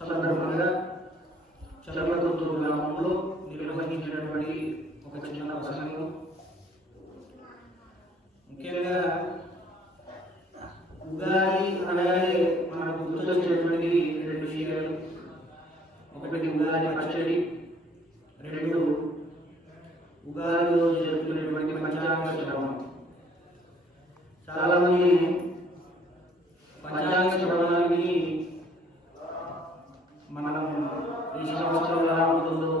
సందర్భంగా చలపతుర్తి గ్రామంలో నిర్వహించినటువంటి ఒక చిన్న ప్రసంగం. ముఖ్యంగా ఉగాది అనగానే మనకు గుర్తొచ్చినటువంటి రెండు విషయాలు. ఒకటి ఉగాది పచ్చడి, రెండు ఉగాదిలో జరుపుకునేటువంటి పంచాంగ శ్రవణం. చాలామంది పంచాంగ శ్రవణానికి మనం ఈ సంవత్సరం ఎలా ఉంటుందో,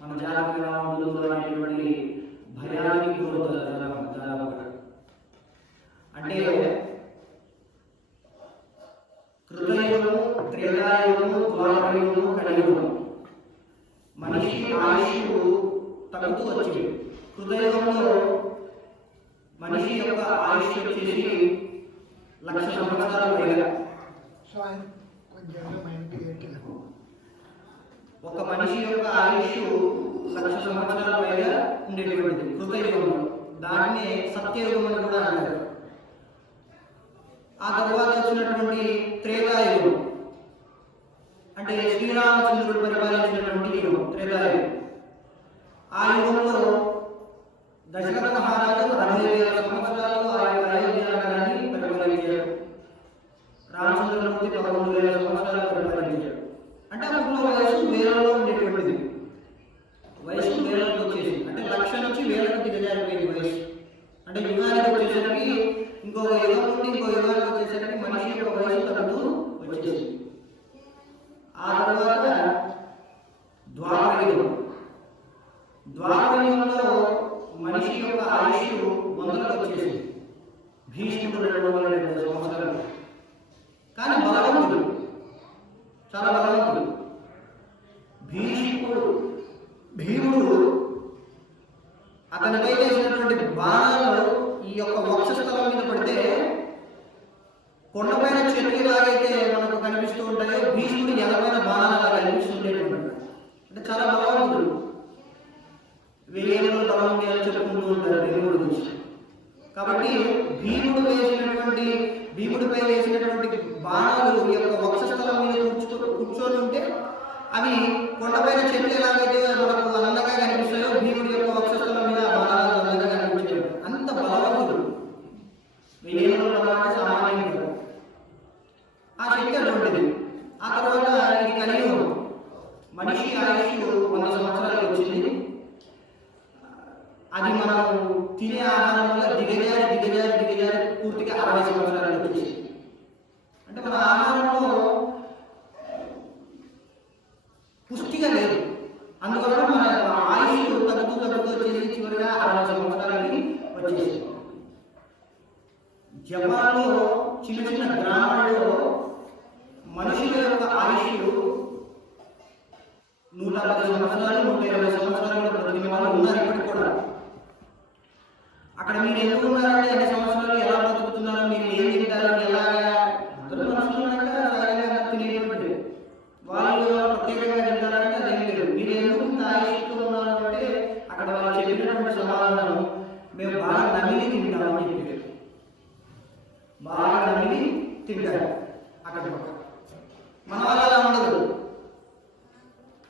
మన జాతకం ఎలా ఉంటుందో అనేటువంటి భయానికి గురవుతారు. అంటే కృతయుగము, త్రేతాయుగము, ద్వాపరయుగము, కలియుగము. మనిషి ఆయుష్ తగ్గుతూ వచ్చింది. కృతయుగంలో మనిషి యొక్క ఆయుష్ వచ్చేసి 1,00,000 సంవత్సరాలు పైగా. ఒక మనిషి యొక్క ఆయుష్ 1,00,000 సంవత్సరాల పైగా ఉండేటువంటిది కృతయుగంలో. దాన్ని సత్యయుగం అని కూడా అంటారు. ఆ తర్వాత వచ్చినటువంటి త్రేతాయుగం అంటే శ్రీరామచంద్రుడు పరిపాలించినటువంటి యుగం త్రేతాయుగం. ఆ యుగంలో దశరథ మహారాజు 60,000 సంవత్సరాలు అయోధ్య నగరాన్ని పరిపాలించారు. రామచంద్రమూర్తి 11,000 సంవత్సరాలు పరిపాలించారు. అంటే అప్పుడు వయసు వేలలో ఉండేటువంటిది. వయసు వేలకు వచ్చేసి అంటే 1,00,000 నుంచి వేలకు దిగజారిపోయింది వయసు. అంటే యుగానికి వచ్చేసరికి ఇంకో యుగం నుండి ఇంకో యుగానికి వచ్చేసరికి మనిషి యొక్క వయసు తగ్గుతూ వచ్చేసింది. ఆ తర్వాత ద్వాపరయుగం. ద్వాపరయుగంలో మనిషి యొక్క ఆయుష్ 100లకు వచ్చేసింది. భీష్ముడు 270 సంవత్సరాలు. కానీ బలవంతుడు, చాలా బలవంతుడు. భీముడు అతనిపై వేసినటువంటి బాణాలు ఈ యొక్క వక్షస్థలం మీద పడితే కొండపైన చెట్లు ఎలాగైతే మనకు కనిపిస్తూ ఉంటాయో భీష్ముడు ఎలాగైన బాణాలు అలా కనిపిస్తుండేటువంటి. అంటే చాలా బలవంతుడు. వేరేలో బలం ఉంది అని చెప్పుకుంటూ ఉంటారు భీముడు గురించి. కాబట్టి భీముడిపై వేసినటువంటి బాణాలు ఈ యొక్క వక్షస్థలం మీద కూర్చొని ఉంటే అవి కొండపైన చెట్లు ఎలాగైతే మనకు అందంగా కనిపిస్తాయో భీముడి యొక్క వక్షస్థలం మీద బాణాలు అందంగా కనిపించాడు. అంత బలవంతుడు. వేరేలో బలం అంటే సామాన్యుడు. ఆ శక్తి అటువంటిది. ఆ తర్వాత ఇది కలియుగం. మనిషి ఆయుష్ 100 సంవత్సరాలు వచ్చింది. అది మనం తినే ఆహారం వల్ల దిగజారి పూర్తిగా 60 సంవత్సరాలు వచ్చేసి. అంటే మన ఆహారంలో పుష్టిగా లేదు. అందువల్ల మన ఆయుష్ తగ్గుతూ వచ్చేసి చివరిగా 60 సంవత్సరాలకి వచ్చేసి. జపాన్లో చిన్న చిన్న గ్రామాల్లో మనుషుల యొక్క ఆయుష్ 110 సంవత్సరాలు 120 సంవత్సరాలు బ్రతికిన వాళ్ళు ఉన్నారు ఇప్పటికి కూడా. అక్కడ మీరు ఎందుకు ఉన్నారంటే అన్ని సంవత్సరాలు ఎలా బ్రతుకుతున్నారో, మీరు ఏం తింటారో, ఎలా అందరూ మనుషులు సహజంగా తినేటువంటి వాళ్ళు ప్రత్యేకంగా తింటారంటే అదేం లేదు. మీరు ఎందుకు ఆయుష్తో ఉన్నారు అంటే అక్కడ వాళ్ళు చెప్పినటువంటి సమాధానం మేము బాగా నమిలి తింటామని చెప్పారు. బాగా నమిలి తింటారు అక్కడ. మన వాళ్ళు అలా ఉండదు.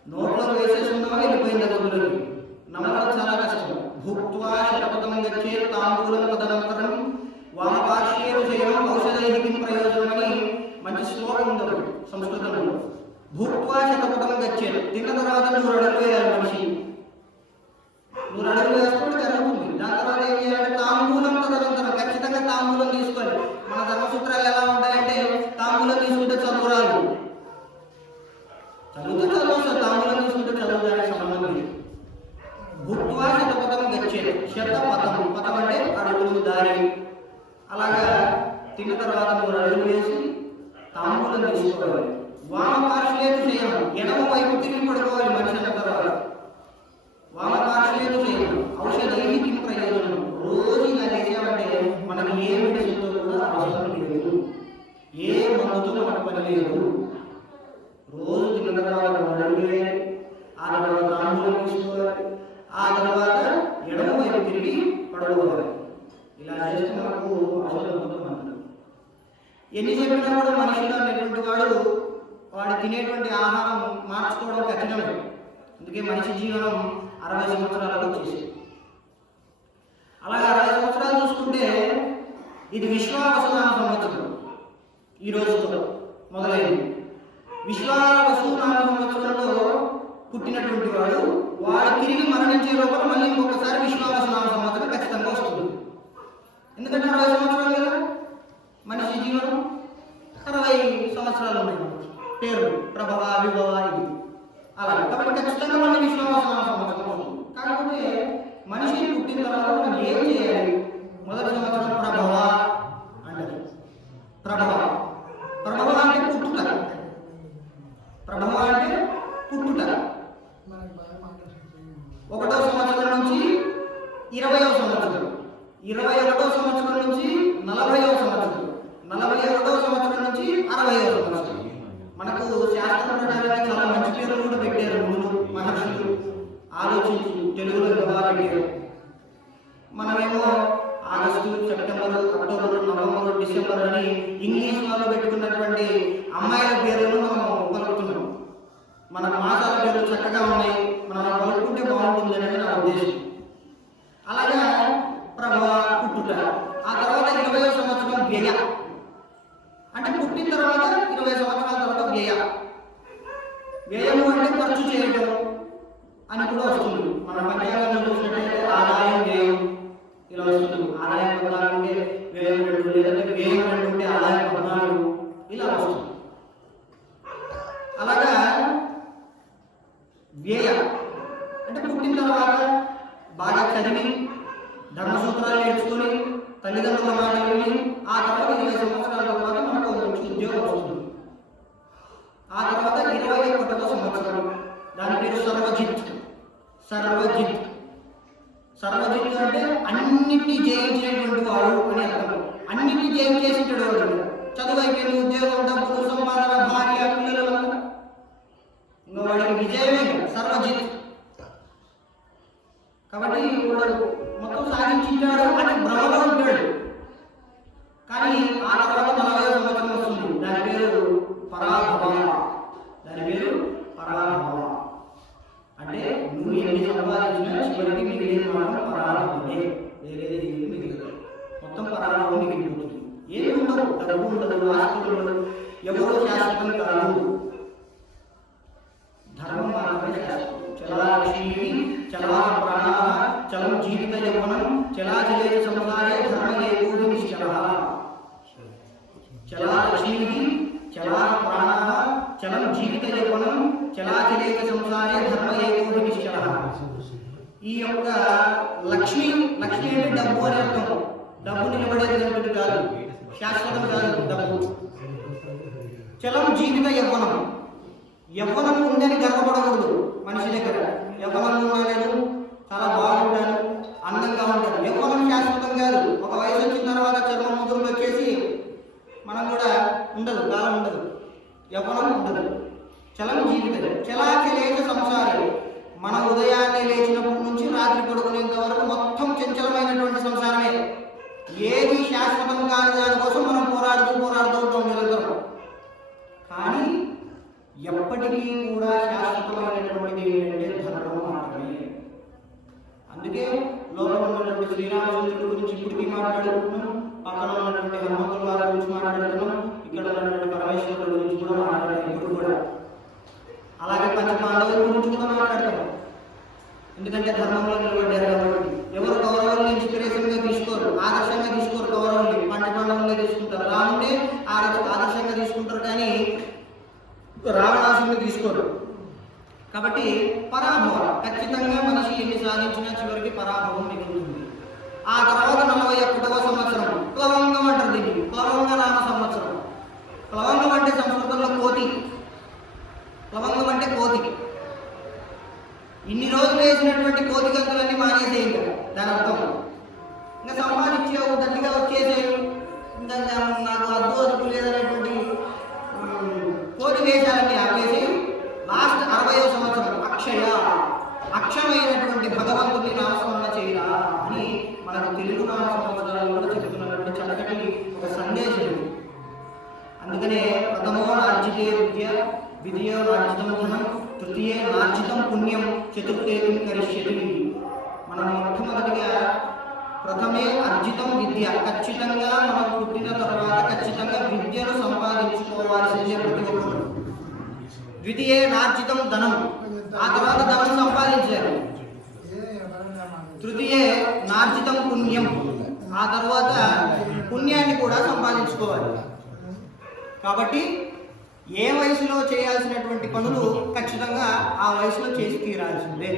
నోట్లో వేసేసుకున్నామా వెళ్ళిపోయింది కొందరికి. నమ్మడం చాలా కష్టం. భుక్త్వా శతపథం గచ్చే తాంబూలం తదనంతరం వామపార్శ్వే విజయం ఔషధైహికం ప్రయోజనం అని మంచి శ్లోకం ఉంది సంస్కృతంలో. భుక్త్వా శతపథం గచ్చే, తిన్న తర్వాత 100 అడుగులు వేయాలి మనిషి. 100 అడుగులు వేసుకుంటే జరుగుతుంది. దాని తర్వాత ఏం చేయాలంటే తాంబూలం తదనంతరం, ఖచ్చితంగా తాంబూలం తీసుకోవాలి. మన ధర్మసూత్రాలు ఎలా ఉంటాయంటే తాంబూలం తీసుకుంటే చదువురాదు, చదువుతూ చదువు, తాంబూలం తీసుకుంటే చదువుదానికి సంబంధం లేదు. భుక్త్వా శతపథం గచ్చే, శతపథం, పథం అంటే అడుగులు దారి. అలాగా తిన్న తర్వాత 100 అడుగులు వేసి తాంబూలం తీసుకోవాలి. చేసుకోవాలి. వామపార్శ్వేతు శయనం, ఎడమ వైపు తిరిగి పడుకోవాలి మనిషి అన్న తర్వాత. వామపార్శ్వేతు శయనం ఔషధైహికం ప్రయోజనం. రోజు ఇలా చేసామంటే మనకి ఏ మెడిసిన్తో కూడా అవసరం లేదు, ఏ మందుతో మనకు పని లేదు. రోజు తిన్న తర్వాత నడుము, ఆ తర్వాత తాంబూలం తీసుకోవాలి, ఆ తర్వాత ఎడమ వైపు తిరిగి పడుకోవాలి. ఇలా చేస్తే మనకు అవసరం ఉంటుంది. ఎన్ని చెప్పినా కూడా మనిషిలో అనేటువంటి వాడు తినేటువంటి ఆహారం మార్చుకోవడం కఠినమే. అందుకే మనిషి జీవనం 60 సంవత్సరాలకు వచ్చేసి, అలాగే 60 సంవత్సరాలు చూసుకుంటే ఇది విశ్వావసునామ సంవత్సరం ఈ రోజుతో మొదలైంది. విశ్వావసునామ సంవత్సరంలో పుట్టినటువంటి వాడు తిరిగి మరణించే లోపల మళ్ళీ ఇంకొకసారి విశ్వావసునామ సంవత్సరం ఖచ్చితంగా వస్తుంది. ఎందుకంటే 60 సంవత్సరాలు కదా మనిషి జీవనం, 60 సంవత్సరాలు ఉన్నాయి పేరు ప్రభవ విభవ ఇది అలా. కాబట్టి ఖచ్చితంగా మళ్ళీ విశ్వావసునామ సంవత్సరం వస్తుంది. కాకపోతే మనిషి పుట్టిన తర్వాత మనం ఏం చేయాలి? మొదటి సంవత్సరం ప్రభవ అంటారు. ప్రభవ అంటే పుట్టుట, ప్రభవ అంటే పుట్టుట. 1వ సంవత్సరం నుంచి 20వ సంవత్సరం, 21వ సంవత్సరం నుంచి 40వ సంవత్సరం, 41వ సంవత్సరం నుంచి 60వ సంవత్సరం. మనకు శాస్త్ర ప్రకారంగా చాలా మంచి పేర్లు కూడా పెట్టారు ముందు మహర్షులు ఆలోచించి తెలుగులో బాగా పెట్టారు. మనమేమో August, September, October, November, December అని ఇంగ్లీష్ వాళ్ళు పెట్టుకున్నటువంటి అమ్మాయిల పేర్లను మనం పలుకుతున్నాం. మన మాసాల పేర్లు చక్కగా ఉన్నాయి, మనం పలుకుంటే బాగుంటుంది అనేది నా ఉద్దేశం. అలాగే ప్రభవ పుట్టుట. ఆ తర్వాత 20వ సంవత్సరం వ్యయ, అంటే పుట్టిన తర్వాత 20 సంవత్సరాల తర్వాత వ్యయము అంటే ఖర్చు చేయడం అని కూడా వస్తుంది. మన పంచాంగంలో చూసినట్టయితే ఆదాయం వ్యయం ఇలా వస్తుంది. ఆదాయం 14 ఉంటే వ్యయం 2, లేదంటే వ్యయం 2 ఉంటే ఆదాయం 14 ఇలా వస్తుంది. అలాగా వ్యయ అంటే పుట్టిన తర్వాత బాగా చదివి ధర్మసూత్రాలు నేర్చుకొని తల్లిదండ్రుల మాట విని ఆ తర్వాత 20 సంవత్సరాల తర్వాత మనకు మంచి ఉద్యోగం వస్తుంది. ఆ తర్వాత 21వ సంవత్సరం, దాని పేరు సర్వజిత్. సర్వజిత్ అంటే అన్నింటినీ జయించినటువంటి వాడు అని అర్థం. అన్నింటినీ జయించేసినటువంటి వాడు. చదువు అయిపోయింది, ఉద్యోగం, డబ్బులు, సంపాదన, భార్య, పిల్లలు, ఇంకా వాడికి విజయమే సర్వజిత్. కాబట్టి వాడు మొత్తం సాధించాడు అని భ్రమలో ఉంటాడు. కానీ ఆ తర్వాత 40వ సంవత్సరం వస్తుంది, దాని పేరు పరాభవ. అంటే నువ్వు ఎన్ని సంపాదించినా చివరికి మిగిలిన మాత్రం పరాభవమే, వేరేది ఏమి మిగిలింది. మొత్తం పరాభవం మిగిలిపోతుంది. ఏమి ఉండదు, డబ్బు ఉండదు, ఆస్తులు ఉండదు, ఎవరో శాశ్వతం కాదు, ధర్మం మాత్రమే శాశ్వతం. చలాలక్ష్మీ చలా ప్రాణ చలం జీవిత యవ్వనం చలాచలే సంసారే ధర్మ ఏకో నిశ్చల. చలాలక్ష్మీ చలా ప్రాణ చలం జీవిత యవ్వనం చలాచలే సంసారే ధర్మ ఏకో నిశ్చల. ఈ యొక్క లక్ష్మి అంటే డబ్బు అని అర్థం. డబ్బు నిలబడేది కాదు, శాశ్వతం కాదు డబ్బు. చలం జీవిత యవ్వనం, యవ్వనం ఉందని గర్వపడకూడదు మనిషి దగ్గర. యవ్వనంలో ఉన్నా నేను చాలా బాగుంటాను, అందంగా ఉంటాను. యవ్వనం శాశ్వతం కాదు. ఒక వయసు వచ్చిన తర్వాత చర్మం ముదురులు వచ్చేసి మనం కూడా ఉండదు, కాలం ఉండదు, యవ్వనం ఉండదు. చలం జీవితం చలాచలేక సంసారం. మన ఉదయాన్నే లేచినప్పటి నుంచి రాత్రి పడుకునేంత వరకు మొత్తం చంచలమైనటువంటి సంసారమే. ఏది శాశ్వతం కాని దానికోసం మనం పోరాడుతూ ఉంటాం నిరంతరం. కానీ ఎప్పటికీ కూడా శాశ్వతమైనటువంటిది ఏంటంటే ధర్మం మాత్రమే. అందుకే లోపల ఉన్నటువంటి శ్రీరామచంద్రుడి గురించి ఇప్పటికీ మాట్లాడుతున్నాం, పక్కన ఉన్నటువంటి హనుమంతుల వారి గురించి మాట్లాడుతున్నాం, ఇక్కడ ఉన్నటువంటి పరమేశ్వరుడు గురించి కూడా మాట్లాడుతున్నాం ఇప్పుడు కూడా. అలాగే పంచపాండవుల గురించి కూడా మాట్లాడతాం. ఎందుకంటే ధర్మంలో నిలబడ్డారు కాబట్టి. ఎవరు కౌరవుల్ని ఇన్స్పిరేషన్గా తీసుకోరు, ఆదర్శంగా తీసుకోరు. కౌరవుల్ని పంచపాండవులుగా తీసుకుంటారు, రాముడే ఆదర్శంగా తీసుకుంటారు, కానీ రావణాసుని తీసుకోరు. కాబట్టి పరాభవం ఖచ్చితంగా మనిషి ఎన్ని సాధించినా చివరికి పరాభవం మిగులుతుంది. ఆ తర్వాత 41వ సంవత్సరం ప్లవంగం అంటారు దీన్ని. ప్లవంగ నామ సంవత్సరం. ప్లవంగం అంటే సంస్కృతంలో కోతి. లవంగం అంటే కోతి. ఇన్ని రోజులు వేసినటువంటి కోతి గంతులన్నీ మానేసేయి, దాని అర్థం. ఇంకా సంపాదించావు, గట్టిగా వచ్చేసేయు, ఇంకా నాకు అద్దు లేదనేటువంటి కోతి వేషాలన్నీ ఆపేసి లాస్ట్ 60వ సంవత్సరం అక్షమైనటువంటి భగవంతుడిని నామస్మరణ చేయరా అని మనకు తెలుగు నామ సంవత్సరాలు కూడా చెప్తున్నటువంటి చక్కటి ఒక సందేశం. అందుకనే ప్రథమో నార్జితే విద్య, ద్వితీయో నార్జితం ధనం, తృతీయే నార్జితం పుణ్యం, చతుర్థేయం కరిష్యతి. మనం మొట్టమొదటిగా ప్రథమే అర్జితం విద్య, ఖచ్చితంగా మనం పుట్టిన తర్వాత ఖచ్చితంగా విద్యను సంపాదించుకోవాల్సిందే ప్రతి ఒక్కరు. ద్వితీయే నార్జితం ధనం, ఆ తర్వాత ధనం సంపాదించారు. తృతీయే నార్జితం పుణ్యం, ఆ తర్వాత పుణ్యాన్ని కూడా సంపాదించుకోవాలి. కాబట్టి ఏ వయసులో చేయాల్సినటువంటి పనులు ఖచ్చితంగా ఆ వయసులో చేసి తీరాల్సిందే.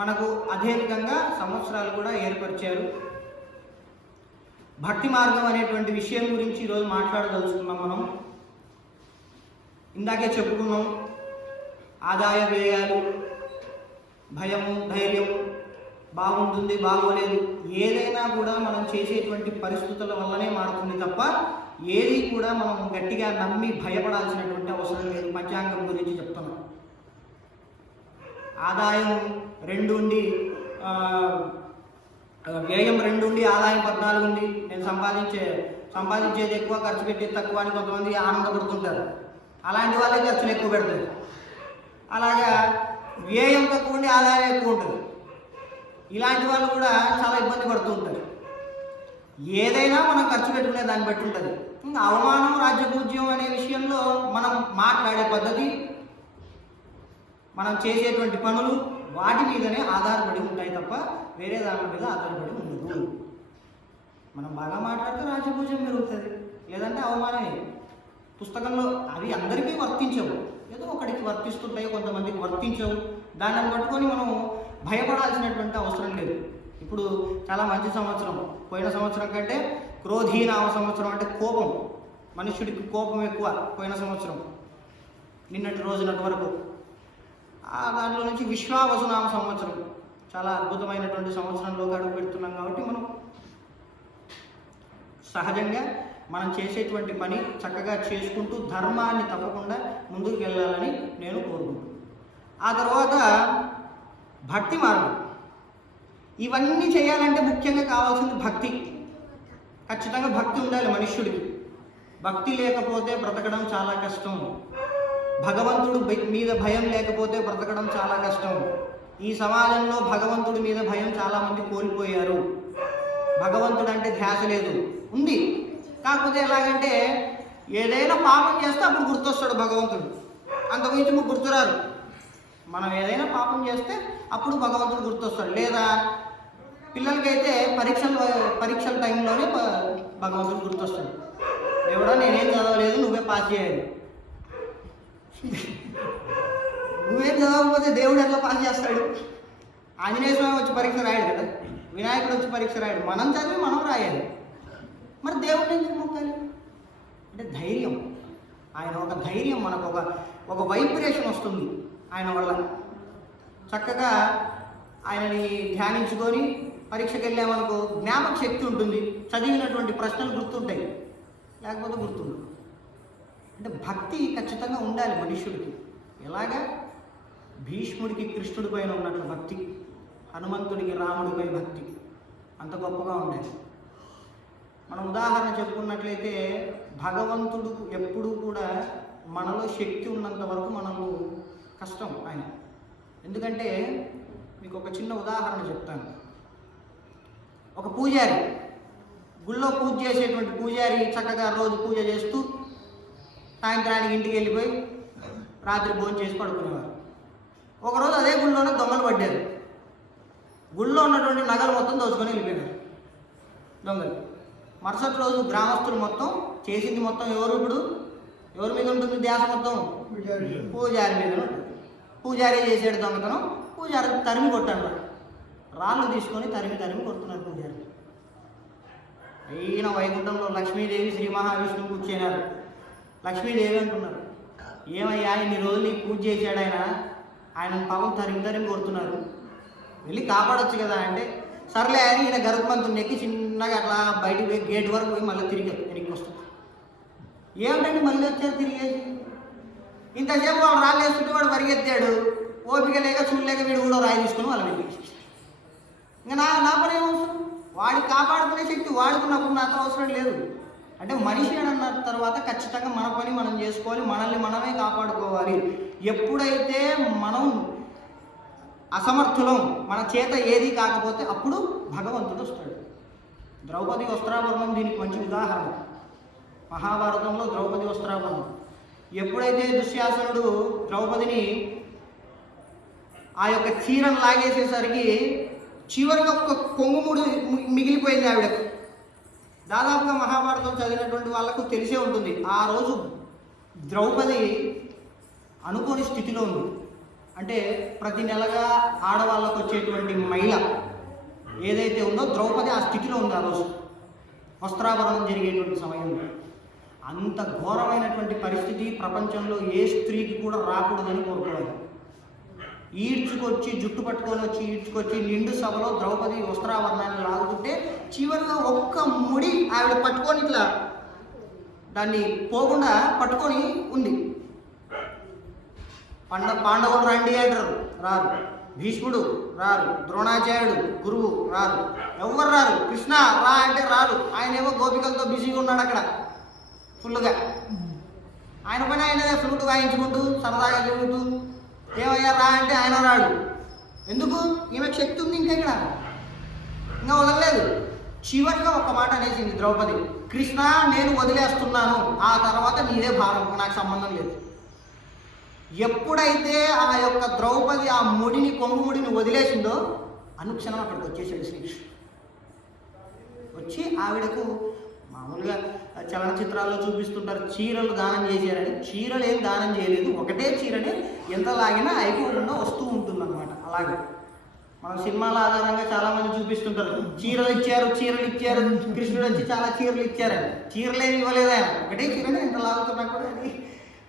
మనకు అదే విధంగా సంవత్సరాలు కూడా ఏర్పరిచారు. భక్తి మార్గం అనేటువంటి విషయం గురించి ఈరోజు మాట్లాడదలుచుకున్నాం. మనం ఇందాకే చెప్పుకున్నాం, ఆదాయ వ్యయాలు, భయం, ధైర్యం, బాగుంటుంది, బాగోలేదు, ఏదైనా కూడా మనం చేసేటువంటి పరిస్థితుల వల్లనే మారుతుంది తప్ప ఏది కూడా మనం గట్టిగా నమ్మి భయపడాల్సినటువంటి అవసరం లేదు. పంచాంగం గురించి చెప్తున్నాం. ఆదాయం 2 ఉండి వ్యయం 2 ఉండి ఆదాయం 14 ఉంది, నేను సంపాదించేది ఎక్కువ, ఖర్చు పెట్టేది తక్కువ అని కొంతమంది ఆనందపడుతుంటారు. అలాంటి వాళ్ళే ఖర్చులు ఎక్కువ పెడతారు. అలాగా వ్యయం తక్కువ ఉండి ఆదాయం ఎక్కువ ఉంటుంది. ఇలాంటి వాళ్ళు కూడా చాలా ఇబ్బంది పడుతూ ఉంటారు. ఏదైనా మనం ఖర్చు పెట్టుకునే దాన్ని బట్టి ఉంటుంది. ఇంకా అవమానం, రాజ్యపూజ్యం అనే విషయంలో మనం మాట్లాడే పద్ధతి, మనం చేసేటువంటి పనులు వాటి మీదనే ఆధారపడి ఉంటాయి తప్ప వేరే దాని మీద ఆధారపడి ఉండదు. మనం బాగా మాట్లాడితే రాజ్యపూజ్యం పెరుగుతుంది, లేదంటే అవమానమే. పుస్తకంలో అవి అందరికీ వర్తించవు, ఏదో ఒకటికి వర్తిస్తుంటాయి, కొంతమందికి వర్తించవు. దాన్ని పట్టుకొని మనం భయపడాల్సినటువంటి అవసరం లేదు. ఇప్పుడు చాలా మంచి సంవత్సరం, పోయిన సంవత్సరం కంటే క్రోధీనామ సంవత్సరం, అంటే కోపం, మనుష్యుడికి కోపం ఎక్కువ పోయిన సంవత్సరం, నిన్నటి రోజునటి వరకు. దాంట్లో నుంచి విశ్వావసునామ సంవత్సరం, చాలా అద్భుతమైనటువంటి సంవత్సరంలోకి అడుగు పెడుతున్నాం. కాబట్టి మనం సహజంగా మనం చేసేటువంటి పని చక్కగా చేసుకుంటూ ధర్మాన్ని తప్పకుండా ముందుకు వెళ్ళాలని నేను కోరుకుంటున్నాను. ఆ తర్వాత భక్తి మార్గం. ఇవన్నీ చేయాలంటే ముఖ్యంగా కావాల్సింది భక్తి. ఖచ్చితంగా భక్తి ఉండాలి మనుష్యుడికి. భక్తి లేకపోతే బ్రతకడం చాలా కష్టం. భగవంతుడు మీద భయం లేకపోతే బ్రతకడం చాలా కష్టం. ఈ సమాజంలో భగవంతుడి మీద భయం చాలామంది కోల్పోయారు. భగవంతుడు అంటే ధ్యాస లేదు, ఉంది. కాకపోతే ఎలాగంటే ఏదైనా పాపం చేస్తే అప్పుడు గుర్తొస్తాడు భగవంతుడు, అంతకుమించి మీకు గుర్తురారు. మనం ఏదైనా పాపం చేస్తే అప్పుడు భగవంతుడు గుర్తొస్తాడు. లేదా పిల్లలకైతే పరీక్షల టైంలోనే భగవంతుడు గుర్తొస్తాడు. ఎవడో నేనేం చదవలేదు, నువ్వే పాస్ చేయాలి. నువ్వేం చదవకపోతే దేవుడు ఎట్లా పాస్ చేస్తాడు? ఆంజనేయ స్వామి వచ్చి పరీక్ష రాయడు కదా, వినాయకుడు వచ్చి పరీక్ష రాయడు. మనం చదివి మనం రాయాలి. మరి దేవుడిని ఎందుకు మొక్కాలి? అంటే ధైర్యం. ఆయన ఒక ధైర్యం, మనకు ఒక వైబ్రేషన్ వస్తుంది ఆయన వల్ల. చక్కగా ఆయనని ధ్యానించుకొని పరీక్షకి వెళ్ళామనుకో జ్ఞాపక శక్తి ఉంటుంది, చదివినటువంటి ప్రశ్నలు గుర్తుంటాయి, లేకపోతే గుర్తుండదు. అంటే భక్తి ఖచ్చితంగా ఉండాలి మనుష్యుడికి. ఎలాగా భీష్ముడికి కృష్ణుడి పైన ఉన్నట్లు భక్తి, హనుమంతుడికి రాముడిపై భక్తి అంత గొప్పగా ఉండాలి. మనం ఉదాహరణ చెప్పుకున్నట్లయితే భగవంతుడు ఎప్పుడూ కూడా మనలో శక్తి ఉన్నంత వరకు మనకు కష్టం ఆయన. ఎందుకంటే మీకు ఒక చిన్న ఉదాహరణ చెప్తాను. ఒక పూజారి, గుళ్ళో పూజ చేసేటువంటి పూజారి చక్కగా రోజు పూజ చేస్తూ సాయంత్రానికి ఇంటికి వెళ్ళిపోయి రాత్రి భోజనం చేసి పడుకునేవారు. ఒకరోజు అదే గుళ్ళోనే దొంగలు పడ్డారు. గుళ్ళో ఉన్నటువంటి నగలు మొత్తం దోచుకొని వెళ్ళిపోయారు దొంగలు. మరుసటి రోజు గ్రామస్తులు మొత్తం చేసింది మొత్తం ఎవరి మీద ఉంటుంది ధ్యాస? మొత్తం పూజారి మీద ఉంటుంది. పూజారి చేసాడు దొంగతనం, పూజారి తరిమి కొట్టాడు. రాళ్ళు తీసుకొని తరిమి కొడుతున్నారు పూజారి. ఈయన వైకుంఠంలో లక్ష్మీదేవి శ్రీ మహావిష్ణువు కూర్చున్నారు. లక్ష్మీదేవి అంటున్నారు, ఏమయ్యా ఇన్ని రోజులు నీకు పూజ చేశాడు ఆయన పాపం తరిమి కొడుతున్నారు, వెళ్ళి కాపాడొచ్చు కదా అంటే, సర్లే అని ఈయన గరుత్మంతుని ఎక్కి చిన్నగా అట్లా బయటికి పోయి గేట్ వరకు పోయి మళ్ళీ తిరిగి వెనక్కి వస్తుంది. ఏమిటండి మళ్ళీ వచ్చారు తిరిగేసి? ఇంతసేపు వాడు రాళ్ళు వేస్తుంటే వాడు పరిగెత్తాడు, ఓపిక లేక చూడలేక వీడు కూడా రాయి తీసుకుని వాళ్ళ వెళ్ళి. ఇంకా నా పని ఏమవసరం? వాడిని కాపాడుకునే శక్తి వాడుకున్నప్పుడు నాతో అవసరం లేదు. అంటే మనిషి అని అన్న తర్వాత ఖచ్చితంగా మన పని మనం చేసుకోవాలి, మనల్ని మనమే కాపాడుకోవాలి. ఎప్పుడైతే మనం అసమర్థులం, మన చేత ఏది కాకపోతే అప్పుడు భగవంతుడు వస్తాడు. ద్రౌపది వస్త్రాభరణం దీనికి మంచి ఉదాహరణ. మహాభారతంలో ద్రౌపది వస్త్రాభరణం. ఎప్పుడైతే దుశ్శాసనుడు ద్రౌపదిని ఆ యొక్క చీరను లాగేసేసరికి చివరిగా ఒక కొంగుముడు మిగిలిపోయింది ఆవిడకు. దాదాపుగా మహాభారతం చదివినటువంటి వాళ్ళకు తెలిసే ఉంటుంది. ఆ రోజు ద్రౌపది అనుకోని స్థితిలో ఉంది. అంటే ప్రతి నెలగా ఆడవాళ్ళకు వచ్చేటువంటి మహిళ ఏదైతే ఉందో ద్రౌపది ఆ స్థితిలో ఉంది ఆ రోజు, వస్త్రాభరణం జరిగేటువంటి సమయంలో. అంత ఘోరమైనటువంటి పరిస్థితి ప్రపంచంలో ఏ స్త్రీకి కూడా రాకూడదని కోరుకోవాలి. ఈడ్చుకొచ్చి జుట్టు పట్టుకొని వచ్చి ఈడ్చుకొచ్చి నిండు సభలో ద్రౌపది వస్త్రాభరణాన్ని లాగుతుంటే చివరిగా ఒక్క ముడి ఆవిడ పట్టుకొని ఇట్లా దాన్ని పోకుండా పట్టుకొని ఉంది. పాండవులు రండి అంటారు, రారు. భీష్ముడు రారు, ద్రోణాచార్యుడు గురువు రారు, ఎవరు రారు. కృష్ణ రా అంటే రారు. ఆయన ఏమో గోపికలతో బిజీగా ఉన్నాడు అక్కడ ఫుల్గా. ఆయన పని ఆయనదే, ఫ్లూట్ వాయించుకుంటూ సరదాగా తిరుగుతూ. ఏమయ్యా రా అంటే ఆయన రాడు. ఎందుకు? ఈమెకు శక్తి ఉంది ఇంకా ఇక్కడ, ఇంకా వదలలేదు. చివరిగా ఒక మాట అనేసింది ద్రౌపది, కృష్ణ నేను వదిలేస్తున్నాను, ఆ తర్వాత నీదే భారం, నాకు సంబంధం లేదు. ఎప్పుడైతే ఆ యొక్క ద్రౌపది ఆ ముడిని కొంగుముడిని వదిలేసిందో అనుక్షణం అక్కడికి వచ్చేసాడు శ్రీకృష్ణుడు. వచ్చి ఆవిడకు మామూలుగా చలనచిత్రాల్లో చూపిస్తుంటారు చీరలు దానం చేశారని. చీరలు ఏం దానం చేయలేదు, ఒకటే చీరని ఎంత లాగినా అయిపోకుండా వస్తూ ఉంటుందన్నమాట. అలాగే మన సినిమాల ఆధారంగా చాలామంది చూపిస్తుంటారు, చీరలు ఇచ్చారు కృష్ణుడు వచ్చి చాలా చీరలు ఇచ్చారని. చీరలు ఏమి ఇవ్వలేదు ఆయన, ఒకటే చీరని ఎంత లాగుతున్నా కూడా అది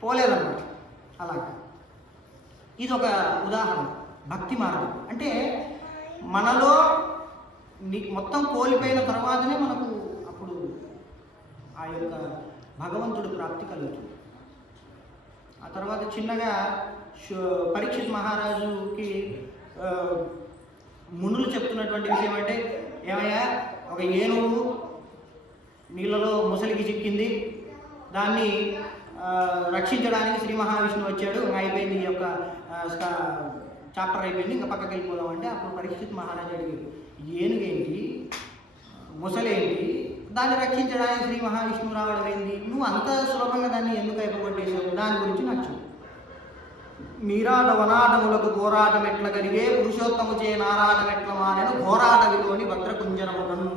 పోలేదన్నమాట. అలాగే ఇది ఒక ఉదాహరణ. భక్తి మార్గం అంటే మనలో మొత్తం కోల్పోయిన తర్వాతనే మనకు అప్పుడు ఆ యొక్క భగవంతుడు ప్రాప్తి కలుగుతుంది. ఆ తర్వాత చిన్నగా పరీక్షిత్ మహారాజుకి మునులు చెప్తున్నటువంటి విషయం అంటే, ఏమయ్యా ఒక ఏనుగు నీళ్ళలో ముసలికి చిక్కింది, దాన్ని రక్షించడానికి శ్రీ మహావిష్ణువు వచ్చాడు, అయిపోయింది ఈ యొక్క చాప్టర్ అయిపోయింది, ఇంకా పక్కకి వెళ్ళిపోదాం అంటే అప్పుడు పరీక్షిత్ మహారాజు అడిగాడు, ఏనుగేంటి ముసలేంటి, దాన్ని రక్షించడానికి శ్రీ మహావిష్ణువు రావడం ఏంటి, నువ్వు అంత సులభంగా దాన్ని ఎందుకు అయిపోగొట్టేశావు, దాని గురించి నాకు చెప్పు. మీరాట వనాటములకు పోరాటం ఎట్ల కలిగే, పురుషోత్తము చే నారాటం ఎట్ల మారెను, ఘోరాటవిలోని భద్రకుంజనముగను.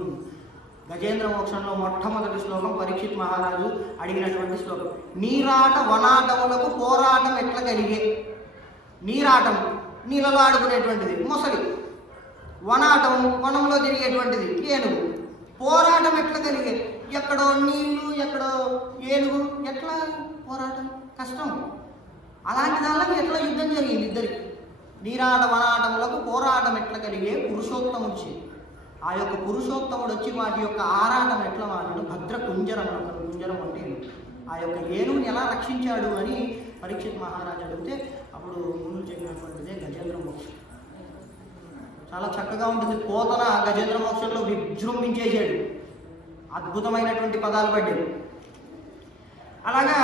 గజేంద్ర మోక్షంలో మొట్టమొదటి శ్లోకం పరీక్షిత్ మహారాజు అడిగినటువంటి శ్లోకం. నీరాట వనాటములకు పోరాటం ఎట్ల కలిగే. నీరాటం నీళ్ళలో ఆడుకునేటువంటిది మొసలి, వనాటం వనంలో తిరిగేటువంటిది ఏనుగు. పోరాటం ఎట్లా కలిగే, ఎక్కడో నీళ్లు ఎక్కడో ఏనుగు, ఎట్లా పోరాటం కష్టం. అలాంటి దానిలో ఎట్లా యుద్ధం జరిగింది ఇద్దరికి. నీరాట వనాటములకు పోరాటం ఎట్లా కలిగే, పురుషోత్తముడు ఆ యొక్క పురుషోత్తముడు వచ్చి వాటి యొక్క ఆరాటం ఎట్లా వాడాడు, భద్ర కుంజరం. కుంజరం అంటే ఆ యొక్క ఏనుగుని ఎలా రక్షించాడు అని పరీక్షిత్ మహారాజు అడిగితే అప్పుడు ముందు చెప్పినటువంటిదే గజేంద్ర మోక్షం. చాలా చక్కగా ఉంటుంది. పోతన గజేంద్ర మోక్షంలో విజృంభించేసాడు, అద్భుతమైనటువంటి పదాలు పడ్డాడు. అలాగా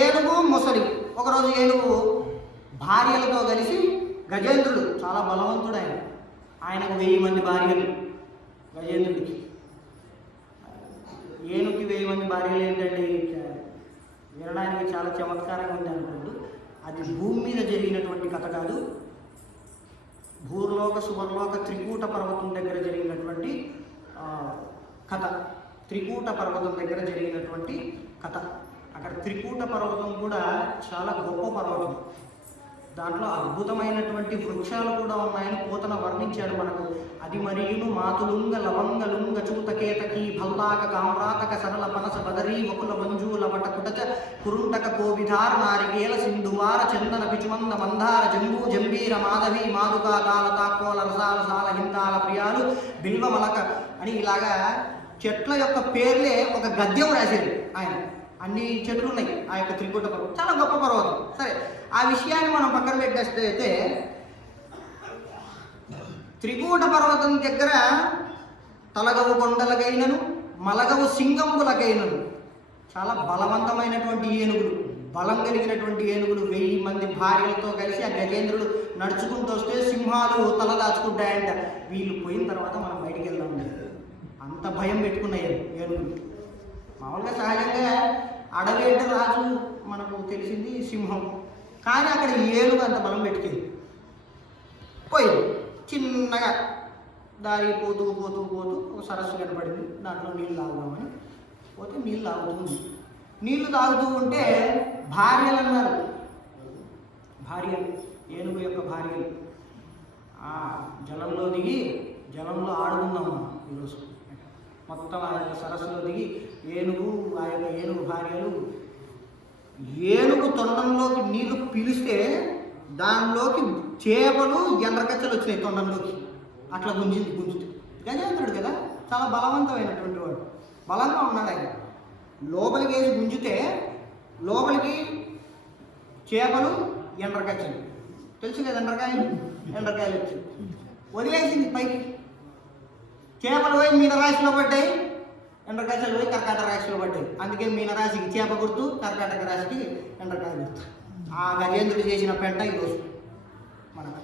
ఏనుగు మొసలి. ఒకరోజు ఏనుగు భార్యలతో కలిసి, గజేంద్రుడు చాలా బలవంతుడు, ఆయనకు 1000 మంది భార్యలు గజేంద్రుడికి. ఏనుగుకి 1000 మంది భార్యలు ఏంటంటే వినడానికి చాలా చమత్కారంగా ఉంది అనుకుంటూ, అది భూమి మీద జరిగినటువంటి కథ కాదు, భూర్లోక సువర్లోక త్రికూట పర్వతం దగ్గర జరిగినటువంటి కథ. త్రికూట పర్వతం దగ్గర జరిగినటువంటి కథ. అక్కడ త్రికూట పర్వతం కూడా చాలా గొప్ప పర్వతం. దాంట్లో అద్భుతమైనటువంటి వృక్షాలు కూడా ఉన్నాయని పోతన వర్ణించాడు మనకు. అది మరియును మాతులుంగ లవంగలుంగ చూతకేతకి భల్లాక కామ్రాతక సరళ పనస బదరీ వకుల మంజూల వటకుటచ కురుంటక కోవిధార నారికేల సింధువార చందన పిచుమంద మందార జంబూ జంబీర మాధవి మాదుకా కాల తాకోల రసాల సాల హింతాల ప్రియాలు బిల్వమలక అని ఇలాగా చెట్ల యొక్క పేర్లే ఒక గద్యం రాశాడు ఆయన. అన్ని చెట్లు ఉన్నాయి ఆ యొక్క త్రికూట పర్వతం, చాలా గొప్ప పర్వతం. సరే, ఆ విషయాన్ని మనం పక్కన పెట్టేస్తే త్రికూట పర్వతం దగ్గర తలగవు కొండలకైనను మలగవు సింగంబులకైనను చాలా బలవంతమైనటువంటి ఏనుగులు, బలం కలిగినటువంటి ఏనుగులు 1000 మంది భార్యలతో కలిసి ఆ గజేంద్రుడు నడుచుకుంటూ వస్తే సింహాలు తల దాచుకుంటాయంట. వీళ్ళు పోయిన తర్వాత మనం బయటికి వెళ్దాం, అంత భయం పెట్టుకున్నాయి ఏనుగులు. మామూలుగా సహజంగా అడవేట రాజు మనకు తెలిసింది సింహం, కానీ అక్కడ ఏనుగు అంత బలం పెట్టుకుంది. పోయింది చిన్నగా దారి పోతూ పోతూ పోతూ ఒక సరస్సు కనపడింది, దాంట్లో నీళ్ళు తాగుదామని పోతే నీళ్ళు తాగుతుంది. నీళ్లు తాగుతూ ఉంటే భార్యలు అన్నారు, భార్యలు ఏనుగు యొక్క భార్యలు, జలంలో దిగి జలంలో ఆడుకుందాం ఈరోజు. మొత్తం ఆ యొక్క సరస్సులో దిగి ఆ యొక్క ఏనుగు భార్యలు ఏనుగు తొండంలోకి నీళ్లు పీలిస్తే దానిలోకి చేపలు ఎండ్రకచ్చలు వచ్చినాయి తొండంలోకి. అట్లా గుంజుతుంది. గజేంద్రుడు కదా, చాలా బలవంతమైనటువంటి వాడు, బలంగా ఉన్నాడు ఆయన. లోపలికి వేసి గుంజితే లోపలికి చేపలు ఎండ్రకచ్చలు, తెలుసు కదా ఎండ్రకాయలు వచ్చి వదిలేసింది పైకి. చేపలు పోయి మీనరాశిలో పడ్డాయి, ఎండ్రకాయలు పోయి కర్కాటక రాశిలో పడ్డాయి. అందుకే మీనరాశికి చేప గుర్తు, కర్కాటక రాశికి ఎండ్రకాయ గుర్తు. ఆ గజేంద్రుడు చేసిన పెంట ఈరోజు మనకు.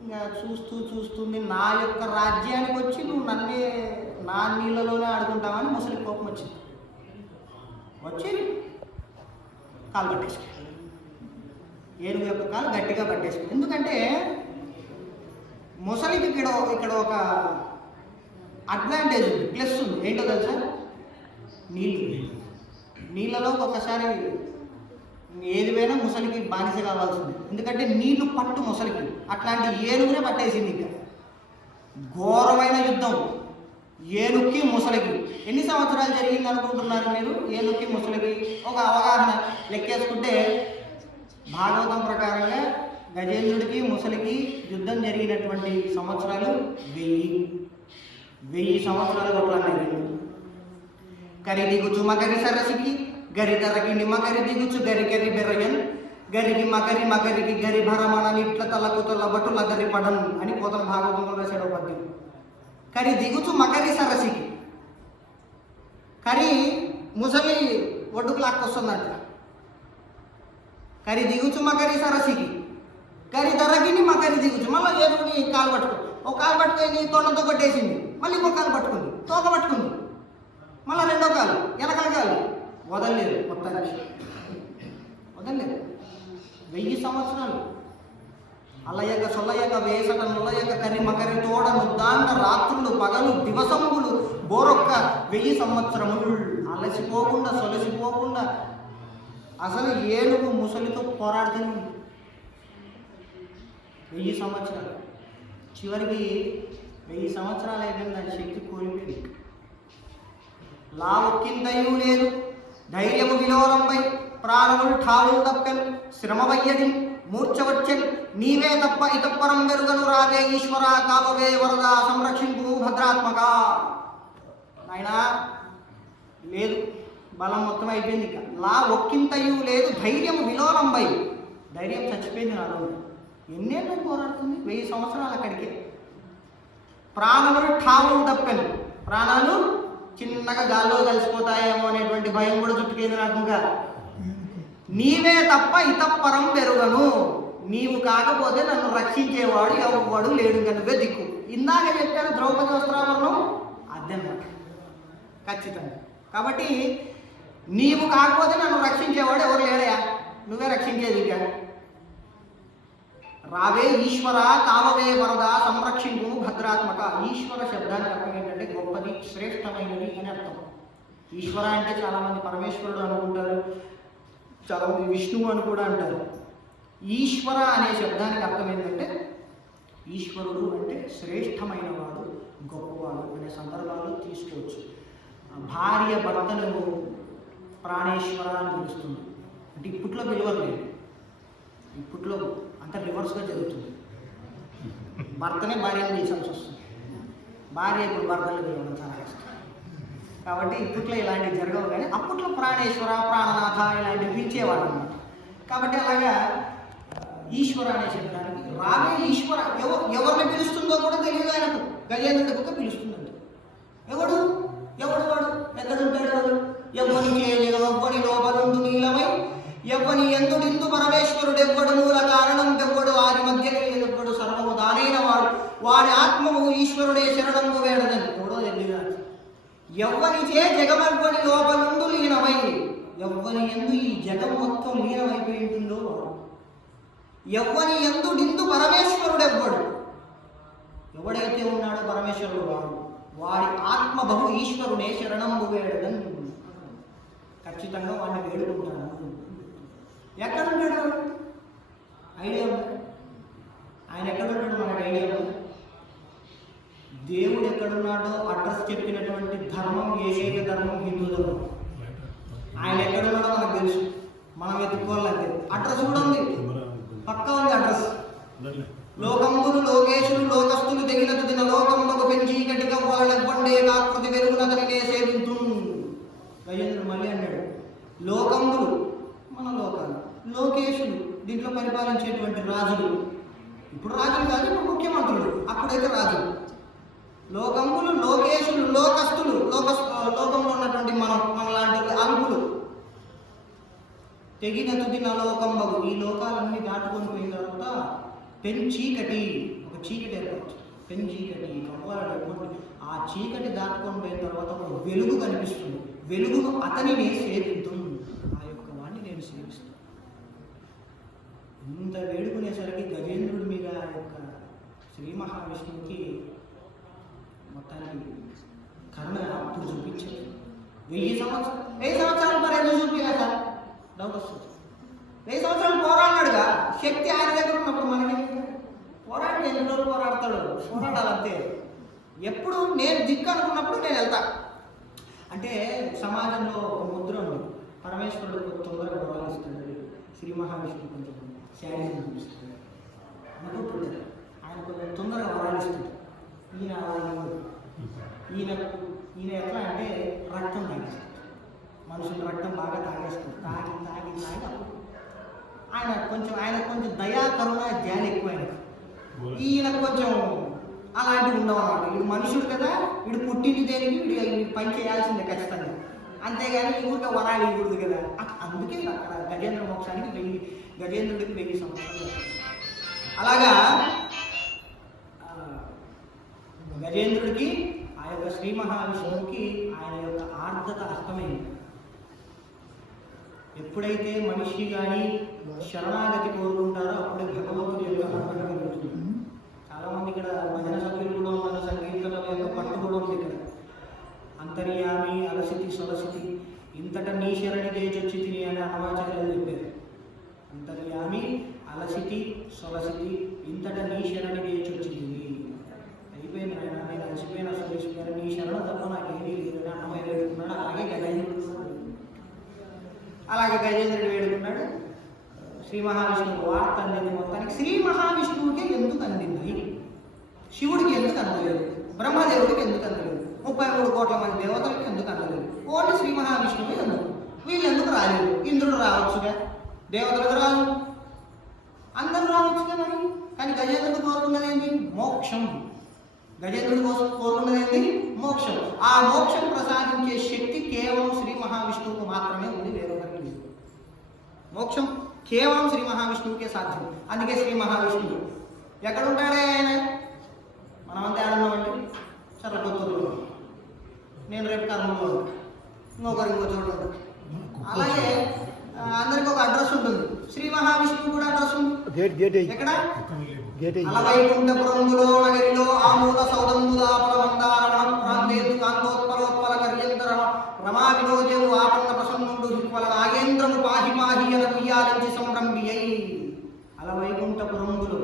ఇంకా చూస్తుంది, నా యొక్క రాజ్యానికి వచ్చి నువ్వు నా నీళ్ళలోనే ఆడుకుంటావని ముసలి కోపం వచ్చింది. వచ్చి కాలు పట్టేసి ఏనుగు యొక్క కాలు గట్టిగా పట్టేసి. ఎందుకంటే ముసలికి ఇక్కడ ఒక అడ్వాంటేజ్ ఉంది, ప్లస్ ఉంది. ఏంటో తెలుసా? నీళ్ళలో ఒకసారి ఏది పోయినా ముసలికి బానిస కావాల్సింది. ఎందుకంటే నీళ్లు పట్టు ముసలికి, అట్లాంటి ఏనుగునే పట్టేసింది. ఇంకా ఘోరమైన యుద్ధం ఏనుక్కి ముసలికి. ఎన్ని సంవత్సరాలు జరిగింది అనుకుంటున్నారు మీరు? ఏనుక్కి ముసలికి ఒక అవగాహన లెక్కేసుకుంటే భాగవతం ప్రకారంగా గజేంద్రుడికి ముసలికి యుద్ధం జరిగినటువంటి సంవత్సరాలు 1000 సంవత్సరాలు కొట్లాడినాయి. కరి దిగుచు మకరి సరసికి గరిధరకి నిమ్మకరి దిగుచు గరికరి బెరయన్ గరికి మకరికి గరి భరమణని ఇట్ల తలకు తొలబటుల గరి పడన్ అని పోతన భాగవతంలో రాశాడు పద్యం. కరి దిగుచు మకరి సరసికి, కరి ముసలి ఒడ్డుకు లాక్కొస్తుందంట. కరి దిగుచు మకరి సరసికి గరి ధరకిని మకరి దిగుచు. మళ్ళీ ఏనుగుని కాలు ఒక కాలు పట్టుకొని తొండంతో కొట్టేసింది, మళ్ళీ ఇంకో కాలు పట్టుకుంది, తోక పట్టుకుంది, మళ్ళీ రెండో కాలు వెనకాల కాలు వదలలేదు. మొత్తానికి వదలలేదు. 1000 సంవత్సరాలు అల్లయ్యక సొల్లయ్యక వేసట నొల్లయ్యక కరి మకరి తోడ ముద్దాండ రాత్రులు పగలు దివసములు బోరొక్క 1000 సంవత్సరములు అలసిపోకుండా సొలసిపోకుండా అసలు ఏనుగు ముసలితో పోరాడుతుంది 1000 సంవత్సరాలు. చివరికి 1000 సంవత్సరాలు అయిపోయింది, దాని శక్తి కోల్పోయింది. లావొక్కిందయూ లేదు, ధైర్యము విలోలంపై ప్రాణములు ఠావులు తప్పని శ్రమవయ్యది మూర్ఛవచ్చని నీవే తప్ప ఇతప్పరం వెరుగను రావే ఈశ్వర కావవే వరద సంరక్షింపు భద్రాత్మక. ఆయన లేదు, బలం మొత్తం అయిపోయింది. ఇక లా ఒక్కింతయు లేదు, ధైర్యం విలోలంబై, ధైర్యం చచ్చిపోయింది నాలో. ఎన్నేళ్ళు పోరాడుతుంది? 1000 సంవత్సరాలు అక్కడికే. ప్రాణములు ఠావులు తప్పని, ప్రాణాలు చిన్నగా గాల్లో కలిసిపోతాయేమో అనేటువంటి భయం కూడా చుట్టుకేది నాకు. ఇంకా నీవే తప్ప ఇతప్పరం పెరుగను, నీవు కాకపోతే నన్ను రక్షించేవాడు ఎవడు లేడు, కనుక దిక్కు. ఇందాక చెప్పాను ద్రౌపది వస్త్రాభరణం అద్దెన్నమాట ఖచ్చితంగా. కాబట్టి నీవు కాకపోతే నన్ను రక్షించేవాడు ఎవరు లేడయా, నువ్వే రక్షించేది. ఇక రావే ఈశ్వర కావవే వరద సంరక్షింపు భద్రాత్మక. ఈశ్వర శబ్దానికి అర్థం ఏంటంటే గొప్పది, శ్రేష్టమైనది అని అర్థం. ఈశ్వర అంటే చాలామంది పరమేశ్వరుడు అనుకుంటారు, చాలామంది విష్ణువు అని కూడా అంటారు. ఈశ్వర అనే శబ్దానికి అర్థం ఏంటంటే ఈశ్వరుడు అంటే శ్రేష్టమైన వాడు, గొప్పవాడు అనే సందర్భాల్లో తీసుకోవచ్చు. భార్య భర్తను ప్రాణేశ్వర అని పిలుస్తుంది. అంటే ఇప్పట్లో పిలవలేదు, ఇప్పట్లో అంత రివర్స్గా జరుగుతుంది. భర్తనే భార్యను తీసాల్సి వస్తుంది, భార్య ఇప్పుడు భర్తలు పిలవడం చాలా కష్టం. కాబట్టి ఇప్పట్లో ఇలాంటివి జరగవు, కానీ అప్పట్లో ప్రాణేశ్వర, ప్రాణనాథ ఇలాంటివి పిలిచేవాడు అన్నమాట. కాబట్టి అలాగా ఈశ్వర అనే శబ్దానికి రావే ఈశ్వర ఎవరిని పిలుస్తుందో కూడా తెలియదు ఆయనకు. గజేంద్రుడి కుక్క పిలుస్తుందండి. ఎవడు వాడు ఎక్కడుంటాడు వాడు? ఎవ్వని చేయని లోపలుండు నీలమై ఎవ్వని ఎందుడిందు పరమేశ్వరుడు ఎవ్వడు మూల కారణం ఎవ్వడు వారి మధ్య ఎవ్వడు సర్వము దానైన వాడు వాడి ఆత్మము ఈశ్వరుడే శరణము వేడదని ఎవడో తెలియదు. ఎవ్వని చే జగమెవ్వని లోపలుండు లీనమై ఎవ్వని ఎందు ఈ జగం మొత్తం లీనమైపోయి ఉంటుందో వాడు. ఎవ్వని ఎందు నిందు పరమేశ్వరుడు ఎవ్వడు, ఎవడైతే ఉన్నాడో పరమేశ్వరుడు వాడి ఆత్మ బహు ఈశ్వరుడే శరణంబు వేడదని ఖచ్చితంగా వాడిని వేడుకుంటాడు. ఎక్కడుంటాడు? ఐడియా ఉంది ఆయన ఎక్కడుంటాడు? మనకు ఐడియా ఉంది. దేవుడు ఎక్కడున్నాడో అడ్రస్ చెప్పినటువంటి ధర్మం ఏకైక ధర్మం హిందూ ధర్మం. ఆయన ఎక్కడున్నాడో మనకు తెలుసు, మనం వెతుక్కోవాలంటే అడ్రస్ కూడా ఉంది, పక్కా ఉంది అడ్రస్. లోకంబులు లోకేశులు లోకస్తులు తెగిన తుదిన లోకంబకు పెంచి గట్టిక వాళ్ళెవ్వండే కాకృతి వెలుగునతనినే సేవింతు. గజేంద్రుడు మళ్ళీ అన్నాడు, లోకంబులు మన లోకాలు, లోకేశులు దీంట్లో పరిపాలించేటువంటి రాజులు, ఇప్పుడు రాజులు కాదు, ఇప్పుడు ముఖ్యమంత్రులు, అప్పుడైతే రాజులు. లోకంబులు లోకేశులు లోకస్తులు లోకంలో ఉన్నటువంటి మన లాంటి అల్పులు. తెగిన తుదిన లోకంబగు ఈ లోకాలన్నీ దాటుకొని పోయిన తర్వాత పెంచీకటి ఒక చీకటి ఏర్పడుతుంది. పెంచీకటి ఆ చీకటి దాటుకొని పోయిన తర్వాత ఒక వెలుగు కనిపిస్తుంది. వెలుగును అతనినే సేవింతుంది, ఆ యొక్క వాడిని నేను సేవిస్తాను. ఇంత వేడుకునేసరికి గజేంద్రుడి మీద ఆ యొక్క శ్రీ మహావిష్ణువుకి మొత్తానికి కరుణ అప్పుడు చూపించారు. 1000 సంవత్సరాలు మరి ఎందుకు చూపించా సార్ డౌట్ వస్తుంది. 1000 సంవత్సరాలు పోరాడినాడుగా, శక్తి ఆయన దగ్గర ఉన్నప్పుడు మనకి పోరాడి ఎన్ని రోజులు పోరాడతాడు? పోరాడాలంతే. ఎప్పుడు నేను దిక్కు అనుకున్నప్పుడు నేను వెళ్తా. అంటే సమాజంలో ఒక ముద్ర ఉంది, పరమేశ్వరుడు తొందరగా వరాలు ఇస్తాడు, శ్రీ మహావిష్ణువు కొంచెం శారీరం చూపిస్తాడు అనుకుంటుంటారు. ఆయన కొంచెం తొందరగా వరాలు ఇస్తాడు. ఈయన ఎట్లా అంటే రక్తం తాగేస్తాడు, మనుషులు రక్తం బాగా తాగేస్తాడు. తాగి అప్పుడు ఆయన కొంచెం దయా కరుణ జ్ఞానం ఎక్కువ. ఈయన కొంచెం అలాంటివి ఉండవు అన్నమాట. వీడు మనుషుడు కదా, వీడు పుట్టింది దేనికి, వీడు పని చేయాల్సిందే ఖచ్చితంగా, అంతేగాని ఊరికే వరాలు ఇవ్వకూడదు కదా. అందుకే అక్కడ గజేంద్ర మోక్షానికి గజేంద్రుడికి 1000 సంవత్సరాలు. అలాగా గజేంద్రుడికి ఆ యొక్క శ్రీ మహావిష్ణువుకి ఆయన యొక్క ఆర్ద్రత అర్థమైంది. ఎప్పుడైతే మనిషి కానీ శరణాగతి కోరుకుంటారో అప్పుడే భగవంతుడి యొక్క అనుగ్రహం కలుగుతుంది. చాలామంది ఇక్కడ భజన సభ్యులు కూడా ఉన్నారు, సంగీతం యొక్క పట్టు కూడా ఉంది. ఇక్కడ అంతర్యామి అలసితి సొలసితి ఇంతట నీ శరణి దేచొచ్చి తిని అని అన్నమాచార్యులు చెప్పారు. అంతర్యామి అలసితి సొలసితి ఇంతట నీ శరణి దేచొచ్చి తిని. అయిపోయింది నాయన, నేను అలసిపోయిన సొలిసిపోయాను, నీ శరణ తప్ప నాకు ఏమీ లేదని అన్నమయ్య వేడుకున్నాడు. అలాగే గజేంద్రుడు వేడుకున్నాడు. శ్రీ మహావిష్ణువు వార్త అందింది మొత్తానికి. శ్రీ మహావిష్ణువుకి ఎందుకు అందింది? శివుడికి ఎందుకు అందలేదు? బ్రహ్మదేవుడికి ఎందుకు అందలేదు? 33 కోట్ల మంది దేవతలకు ఎందుకు అందలేదు? ఓన్లీ శ్రీ మహావిష్ణువు ఎందుకు? వీళ్ళు ఎందుకు రాలేదు? ఇంద్రుడు రావచ్చుగా, దేవతలకు రాదు, అందరూ రావచ్చుగా మరి. కానీ గజేంద్రుడు కోరుకున్నది ఏంటి? మోక్షం. గజేంద్రుడి కోసం కోరుకున్నది ఏంటి? మోక్షం. ఆ మోక్షం ప్రసాదించే శక్తి కేవలం శ్రీ మహావిష్ణువుకు మాత్రమే ఉంది, వేరొకరికి లేదు. మోక్షం కేవలం శ్రీ మహావిష్ణువుకే సాధ్యం. అందుకే శ్రీ మహావిష్ణువు ఎక్కడ ఉంటాడే ఆయన? మనమంతా ఏడున్నామండి, సర్వతోలో. నేను రేపు కర్మంలో ఉంటాను, ఇంకొకరు ఇంకో చోట ఉంటాను. అలాగే అందరికి ఒక అడ్రస్ ఉంటుంది. శ్రీ మహావిష్ణువు కూడా అడ్రస్ ఉంది. ఎక్కడ? అలవైకుంఠపురములో నగరిలో ఆమూల సౌదముదాపల మందారవణం ప్రాంతేందు కాంతోత్పలోత్పల కర్యంతర రమా వినోజము ఆపన్న ప్రసన్నుండు హిత్వల నాగేంద్ర గజేంద్రము పాహి పాహి అన ఉయ్యాలించి సంరంభియై. అలా వైకుంఠపురంబులో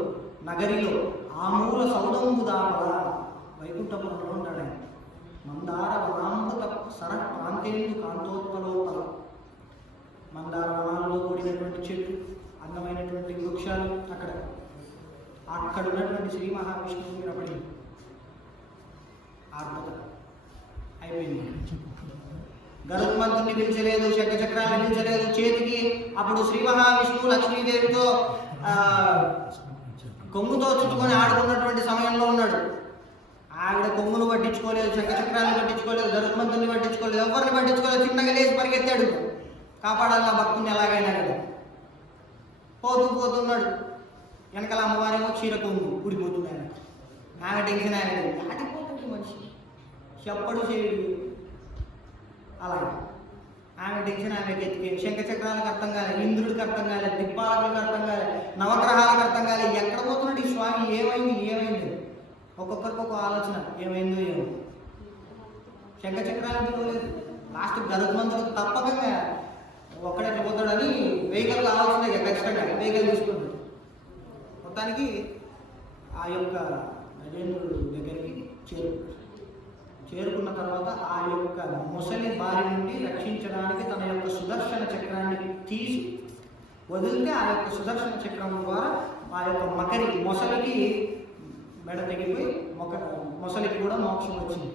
నగరిలో ఆమూల సౌదంబు దాపల వైకుంఠపురంలో ఉంటాడు ఆయన. మందార వనామృత సర ప్రాంతేందు కాంతోత్పలోపల. మందార వనాల్లో కూడినటువంటి చెట్లు, అందమైనటువంటి వృక్షాలు అక్కడ ఉన్నటువంటి శ్రీ మహావిష్ణువు వినపడి ఆత్మత అయిపోయింది. గరుత్మంతుడిని పిలిచలేదు, శంఖచక్రాన్ని పిలిచలేదు చేతికి. అప్పుడు శ్రీ మహావిష్ణువు లక్ష్మీదేవితో కొంగుతో చుట్టుకొని ఆడుకున్నటువంటి సమయంలో ఉన్నాడు. ఆవిడ కొంగును పట్టించుకోలేదు, శంఖచక్రాన్ని పట్టించుకోలేదు, గరుత్మంతుడిని పట్టించుకోలేదు, ఎవరిని పట్టించుకోలేదు. చిన్నగా లేచి పరిగెత్తాడు. కాపాడాలి నా భక్తుని ఎలాగైనా కదా. పోతున్నాడు. వెనకాల అమ్మవారేమో చీర కొంగు ఊడిపోతున్నాడు. ఆమె టెన్షన్ ఆయన దాటిపోతుంది మనిషి, చెప్పడు చేయడు. అలాగే ఆమె టెన్షన్ ఆమెకి ఎత్తిపోయింది. శంఖచక్రాలకు అర్థం కాలేదు, ఇంద్రుడికి అర్థం కాలేదు, దిక్పాలకులకు అర్థం కాలేదు, నవగ్రహాలకు అర్థం కాలేదు. ఎక్కడ పోతున్నాడు ఈ స్వామి? ఏమైంది? ఒక్కొక్కరికి ఒక ఆలోచన, ఏమైందో ఏమో. శంఖచక్రాలు తిరగలేదు. లాస్ట్ గరుత్మంతుడు తప్పకుండా ఒక్కడెట్లా పోతాడని వెహికల్ కావాల్సిందే ఖచ్చితంగా వెహికల్ తీసుకుంటాడు. మొత్తానికి ఆ యొక్క గజేంద్రుడు దగ్గరికి చేరుకున్న తర్వాత ఆ యొక్క ముసలి బారి నుండి రక్షించడానికి తన యొక్క సుదర్శన చక్రాన్ని తీసి వదిలితే ఆ యొక్క సుదర్శన చక్రం ద్వారా ఆ యొక్క మొసలికి మెడ తెగిపోయి మొసలికి కూడా మోక్షం వచ్చింది.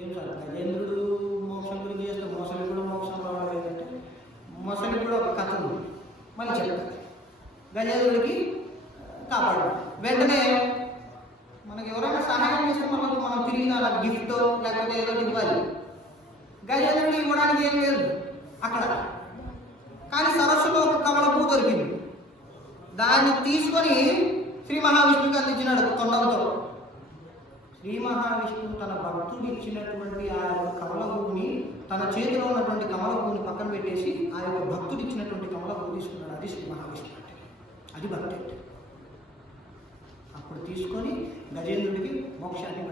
ఏం సార్ గజేంద్రుడు మోక్షం గురించి చేస్తే మొసలి కూడా మోక్షం రావడం లేదంటే మొసలికి కూడా ఒక కథ ఉంది, మళ్ళీ చెప్తారు. గజేంద్రుడికి కాపాడు. వెంటనే మనకి ఎవరైనా సహాయం చేస్తే మనం తిరిగి అలా గిఫ్ట్ లేకపోతే ఏదో ఇవ్వాలి. గజేంద్రుడికి ఇవ్వడానికి ఏం లేదు అక్కడ. కానీ సరస్సులో ఒక కమల పువ్వు దొరికింది. దాన్ని తీసుకొని శ్రీ మహావిష్ణువుకి అందించినాడు తొండంతో. శ్రీ మహావిష్ణువు తన భక్తుడు ఇచ్చినటువంటి ఆ యొక్క కమల పువ్వుని, తన చేతిలో ఉన్నటువంటి కమల పువ్వుని పక్కన పెట్టేసి ఆ యొక్క భక్తుడు ఇచ్చినటువంటి కమల పువ్వు తీసుకున్నాడు. అది శ్రీ మహావిష్ణువు అంటే, అది భక్తి అంటే. అప్పుడు తీసుకొని గజేంద్రుడికి మోక్షాన్ని